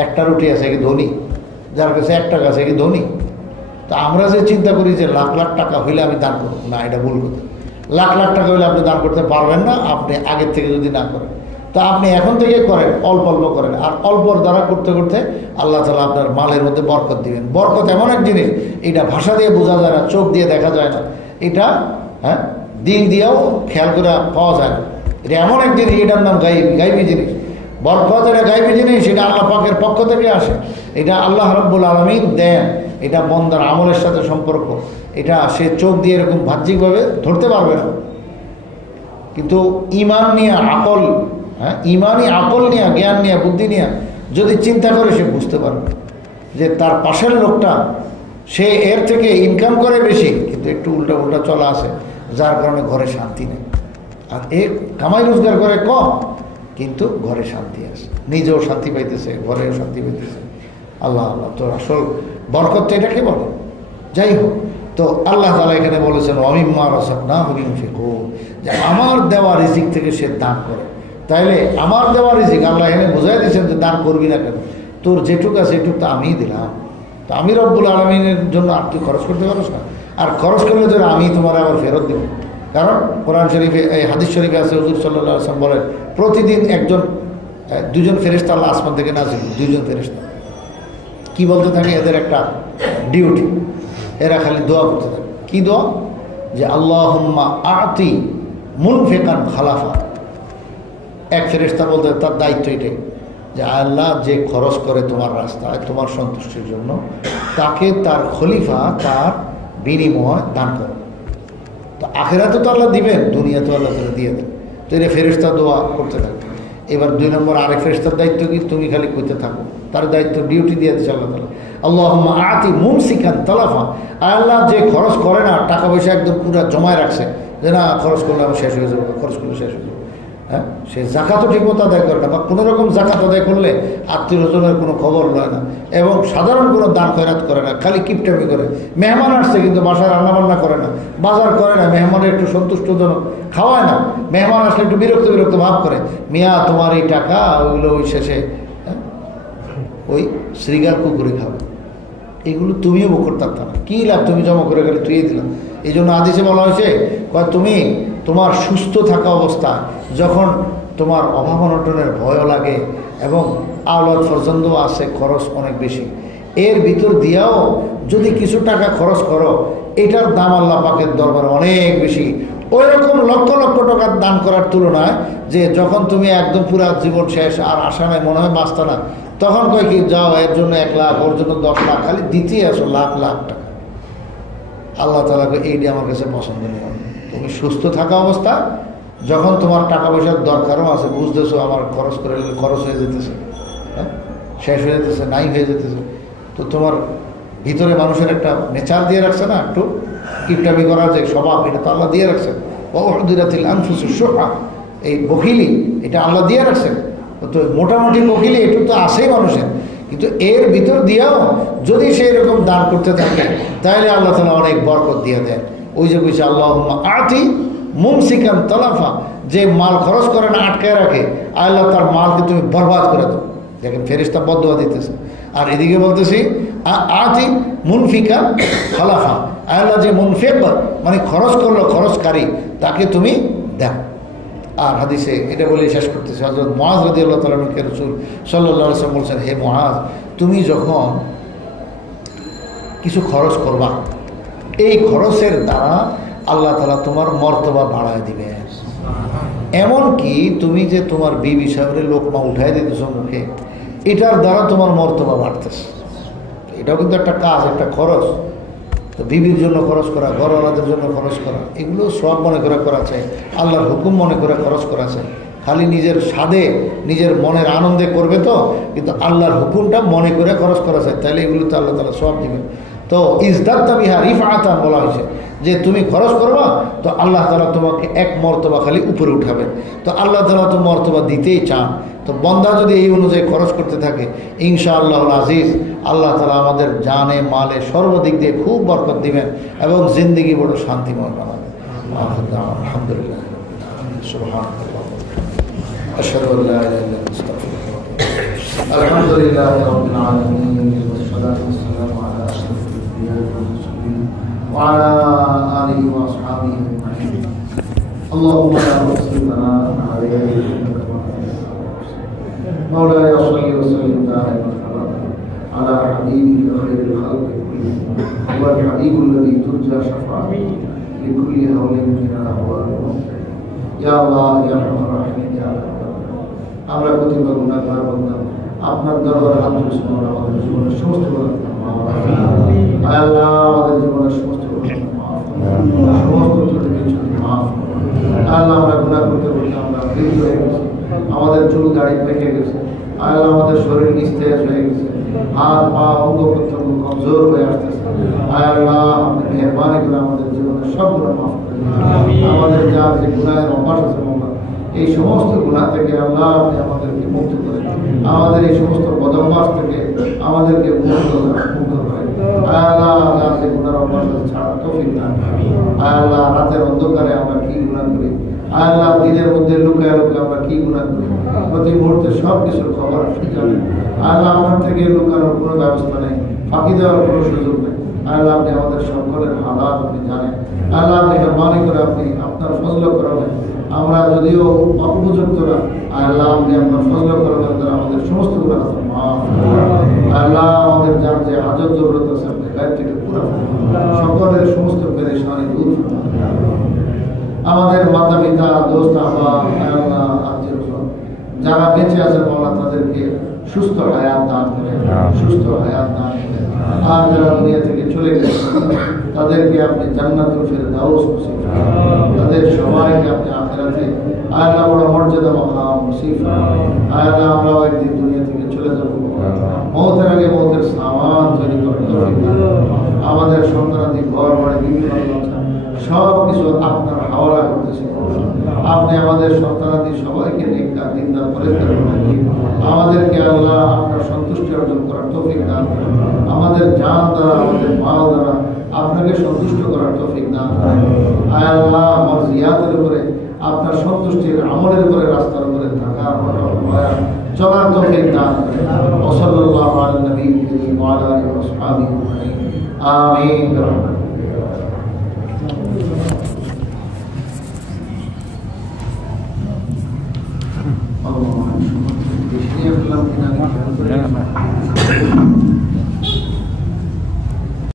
একটা রুটি আছে কি ধনী, যার কাছে 1 টাকা আছে কি ধনী। তো আমরা যে চিন্তা করি যে লাখ লাখ টাকা হইলে আমি দান করবো, না, এটা ভুল কথা। লাখ লাখ টাকা হলে আপনি দান করতে পারবেন না আপনি আগের থেকে যদি না করেন। তা আপনি এখন থেকে করেন, অল্প অল্প করেন, আর অল্পর দ্বারা করতে করতে আল্লাহ তাআলা আপনার মালের মধ্যে বরকত দিবেন। বরকত এমন এক জিনিস, এটা ভাষা দিয়ে বোঝা যায় না, চোখ দিয়ে দেখা যায় না, এটা দিল দিয়েও খেয়াল করে পাওয়া যায় না। এটা এমন এক জিনিস, এটার নাম গাইবী জিনিস। বরকত এটা গাইবী জিনিস, এটা আল্লাহ পাকের পক্ষ থেকে আসে, এটা আল্লাহ রাব্বুল আলামিন দেন, এটা বন্দার আমলের সাথে সম্পর্ক, এটা সে চোখ দিয়ে এরকম বাহ্যিকভাবে ধরতে পারবে না। কিন্তু ইমান নিয়ে আকল, ইমানই আকল নিয়ে, জ্ঞান নিয়ে, বুদ্ধি নিয়ে যদি চিন্তা করে সে বুঝতে পারবে যে তার পাশের লোকটা সে এর থেকে ইনকাম করে বেশি, কিন্তু একটু উল্টা উল্টা চলা আছে, যার কারণে ঘরে শান্তি নেই। আর এ কামাই রোজগার করে কম, কিন্তু ঘরে শান্তি আছে, নিজেও শান্তি পাইতেছে, ঘরেও শান্তি পাইতেছে। আল্লাহ আল্লাহ, তো আসল বরকত তো এটাকে বলে। যাই হোক, তো আল্লাহ তাআলা এখানে বলেছেন ওয়ামিম্মা রাযাকনাহুম ইউনফিকুন, যে আমার দেওয়া রিজিক থেকে সে দান করে। তাইলে আমার দেওয়া রিজিক আল্লাহ এখানে বোঝাই দিয়েছেন যে দান করবি না কেন, তোর যেটুকু আছে এটুকু তো আমিই দিলাম, তো আমি রব্বুল আলামিনের জন্য আর তুই খরচ করতে পারোস না, আর খরচ করলে ধরে আমি তোমার আবার ফেরত দেব। কারণ কোরআন শরীফে, এই হাদিস শরীফে আছে, হুজুর সাল্লাল্লাহু আলাইহি ওয়াসাল্লাম বলেন প্রতিদিন দুজন ফেরেশতা আল্লাহ আসমান থেকে নাজিল, দুইজন ফেরেশতা কি বলতে থাকে, এদের একটা ডিউটি, এরা খালি দোয়া করতে থাকে। কি দোয়া? যে আল্লাহুম্মা আতি মুনফিকান খালাফা। এক ফেরেশতা বলতে তার দায়িত্ব এটাই যে আল্লাহ যে খরচ করে তোমার রাস্তায় তোমার সন্তুষ্টির জন্য, তাকে তার খলিফা, তার বিনিময় দান করো। তো আখিরাতে তো আল্লাহ দিবেন, দুনিয়াতেও আল্লাহ তাআলা দিয়ে দেন। তো এটা ফেরেশতা দোয়া করতে থাকে। এবার 2 নম্বর আরেক ফেরেশতার দায়িত্ব কি, তুমি খালি কইতে থাকো, তার দায়িত্ব ডিউটি দিয়ে দিচ্ছে আল্লাহ তাআলা। আল্লাহুম্মা আতি মুমসিকান তালাফা, আল্লাহ যে খরচ করে না, টাকা পয়সা একদম পুরো জমায় রাখছে, যে না খরচ করলে আমি শেষ হয়ে যাবো, খরচ করলে শেষ হয়ে যাবো, সে জাকাতও ঠিকমতো আদায় করে না, বা কোনো রকম জাকাত আদায় করলে আত্মীয় স্বজনের কোনো খবর লয় না, এবং সাধারণ কোনো দান খয়রাত করে না, খালি কিপটামি করে। মেহমান আসছে কিন্তু বাসায় রান্নাবান্না করে না, বাজার করে না, মেহমানের একটু সন্তুষ্টজনক খাওয়ায় না, মেহমান আসলে একটু বিরক্ত বিরক্ত ভাব করে, মিয়া তোমার এই টাকা ওইগুলো ওই শেষে ওই শ্রীগার কুকুরে খাবে, এগুলো তুমিও ভোগ করতে পারত না, কী লাভ, তুমি জমা করে গেলে তুইই দিলাম। এই জন্য আদেশে বলা হয়েছে, তুমি তোমার সুস্থ থাকা অবস্থায় যখন তোমার অভাব অনটনের ভয় লাগে এবং আওলাদ ফরজন্দও আছে, খরচ অনেক বেশি, এর ভিতর দিয়েও যদি কিছু টাকা খরচ করো, এটার দাম আল্লাহ পাকের দরবারে অনেক বেশি, ওই রকম লক্ষ লক্ষ টাকা দান করার তুলনায়। যে যখন তুমি একদম পুরা জীবন শেষ, আর আশা নাই, মনে হয় বাঁচতা না, তখন কয় কি যাও এর জন্য 1 লাখ, ওর জন্য 10 লাখ, খালি দিতেই আসো লাখ লাখ টাকা। আল্লাহ তাআলাকে এইটা আমার কাছে পছন্দ নেই। তুমি সুস্থ থাকা অবস্থা, যখন তোমার টাকা পয়সার দরকারও আছে, বুঝতেছো আমার খরচ করে খরচ হয়ে যেতেছে, শেষ হয়ে যেতেছে, নাই হয়ে যেতেছে, তো তোমার ভিতরে মানুষের একটা নেচার দিয়ে রাখছে না, একটু কিপটামি করার যে স্বভাব, এটা তো আল্লাহ দিয়ে রাখছেন। ওয়াউহদিরাতিল আনফুসুশ শুহা, এই বখিলি এটা আল্লাহ দিয়ে রাখছেন। তো মোটামুটি বখিলি একটু তো আসেই মানুষের, কিন্তু এর ভিতর দিয়েও যদি সেই রকম দান করতে থাকে, তাহলে আল্লাহ তাআলা অনেক বরকত দিয়ে দেন। ওই যে কইছে আল্লাহুম্মা আতি মুমসিকান তালাফা, যে মাল খরচ করে না, আটকায় রাখে, আল্লাহ তার মালকে তুমি বরবাদ করে দাও। দেখেন ফেরেশতা বদদুয়া দিতেছে। আর এদিকে বলতেছি আতি মুনফিকা খালাফা, আল্লাহ যে মুনফিক মানে খরচ করলো, খরচকারী, তাকে তুমি দাও। আর হাদিসে এটা বলে শেষ করতেছে, হযরত মুআয রাদিয়াল্লাহু তাআলা আনহুকে রাসূল সাল্লাল্লাহু আলাইহি ওয়াসাল্লাম বলছেন, হে মুআয, তুমি যখন কিছু খরচ করবা, এই খরচের দ্বারা আল্লাহ তাআলা তোমার মর্তবা বাড়ায় দিবে। এমনকি তুমি যে তোমার বিবি সাহেবের লোকমা উঠাই দিতেছ মুখে, এটার দ্বারা তোমার মর্তবা বাড়তেছে। এটাও কিন্তু একটা কাজ, একটা খরচ। তো বিবির জন্য খরচ করা, ঘরওয়ালাদের জন্য খরচ করা, এগুলো সব মনে করে করা চাই, আল্লাহর হুকুম মনে করে খরচ করা চাই। খালি নিজের স্বাদে, নিজের মনের আনন্দে করবে তো, কিন্তু আল্লাহর হুকুমটা মনে করে খরচ করা চাই, তাহলে এগুলো তো আল্লাহ তাআলা সওয়াব দিবেন। তো ইজদাদতা বিহা রিফআতান বলা হয়েছে, যে তুমি খরচ করবা তো আল্লাহ তাআলা তোমাকে এক মর্তবা খালি উপরে উঠাবেন। তো আল্লাহ তাআলা তো মর্তবা দিতেই চান। তো বন্দা যদি এই অনুযায়ী খরচ করতে থাকে, ইনশাআল্লাহুল আজিজ, আল্লাহ তাআলা আমাদের জানে মালে সর্বদিক দিয়ে খুব বরকত দিবেন এবং জিন্দেগি বড় শান্তিময় বানাবেন। আলহামদুলিল্লাহ, সুবহানাল্লাহ, আশহাদু আল্লা ইলাহা ইল্লাল্লাহ, আস্তাগফিরুল্লাহ। আলহামদুলিল্লাহি রাব্বিল আলামিন, ওয়াস সালাতু ওয়াস সালামু আলা আশরাফিল আনবিয়া'i ওয়াল মুরসালিন। وعلى آله وأصحابه أجمعين. اللهم لا تحصي لنا عليه مولاي صل وسلم دائما على حبيبك خير الخلق كلهم هو الحبيب الذي ترجى شفاعته لكل هول من الأهوال. يا الله يا أرحم الراحمين يا الله আমরা প্রতিবার গুনাহগার বান্দা আপনার দরবারে হাত তুলে আমাদের জীবনের সমস্ত গুনাহ আল্লাহ আমাদের জীবনের সমস্ত সমস্ত ত্রুটি মাফ। আল্লাহ আমরা গুনাহ করতে করতে আমরা বৃদ্ধ হয়ে গেছি, আমাদের চুল দাড়ি পেকে গেছে, আল্লাহ আমাদের শরীর নিস্তেজ হয়ে গেছে, হাত পা অঙ্গ প্রত্যঙ্গ কমজোর হয়ে আসতেছে। আল্লাহ আপনি মেহরবানি করে আমাদের জীবনের সব গুনাহ মাফ করে দিন। আমাদের যা যে গুনাহের অভ্যাস আছে এই সমস্ত গুনাহ থেকে আল্লাহ আপনি আমাদেরকে মুক্ত করেন, আমাদের এই সমস্ত বদঅভ্যাস থেকে আমাদেরকে মুক্ত করেন। আল্লাহ যার যে গুনার অভ্যাস ছাড়া তৌফিক দান করেন। আল্লাহ রাতের অন্ধকারে আমরা কি গুনাহ করি, আল্লাহ দিনের মধ্যে লুকায় লুকায় আমরা কি গুনাহ করি, প্রতি মুহূর্তে সব কিছুর খবর আপনি জানেন। আল্লাহ আমার থেকে লুকানোর কোনো ব্যবস্থা নেই, ফাঁকি দেওয়ার কোনো সুযোগ নেই। আল্লাহ আপনি আমাদের সকলের হালাত আপনি জানেন। আল্লাহ আপনি মেহরবানি করে আপনি আপনার ফজল করাবেন। আমরা যদিও অপযুক্তরা, আল্লাহ আপনি আপনার ফজল করাবেন তারা আমাদের সমস্ত গুনাহ মাফ করুন। আল্লাহ আমাদের যার যে হাজত জরুরত আছে আপনি গায়েব থেকে পুরো সকলের সমস্ত পেরেশানি দূর করুন। আমাদের মাতা পিতা দোস্ত আল্লাহ আত্মীয় যারা বেঁচে আছে মাওলা তাদেরকে সুস্থ হায়াত দান করেন, সুস্থ হায়াত দান করেন। আর যারা দুনিয়া থেকে চলে গেছে তাদেরকে আপনি জান্নাতুল ফেরদাউস নসিব করুন। তাদের সবাইকে আপনি আখিরাতে আল্লাহ বড় মর্যাদা মাকাম নসিব করুন। আল্লাহ আমরা একদিন দুনিয়া থেকে চলে যাব, মওতের আগে মওতের সামান তৈরি করার তৌফিক দান করুন। আমাদের সন্তানাদি ঘর বাড়ি বিভিন্ন সব কিছু আপনার হাওয়ালা করতেছে। আপনি আমাদের সন্তানাদি সবাইকে নেককার দিনদার পরিত্যাগ করুন। আমাদেরকে আল্লাহ আপনার সন্তুষ্টি অর্জন করার তৌফিক দান করুন। আমাদের জান দ্বারা আমাদের মাল দ্বারা আপনাকে সন্তুষ্ট করার তৌফিক দান করেন। আয় আল্লাহ আমার জিয়াতের উপরে আপনার সন্তুষ্টির আমলের উপরে রাস্তার উপরে থাকার চলার তৌফিক দান করেন। ওয়াসাল্লাল্লাহু আলা নবিয়্যিল কারীম ওয়া আলা আলিহি ওয়া আসহাবিহি আমিন। Allah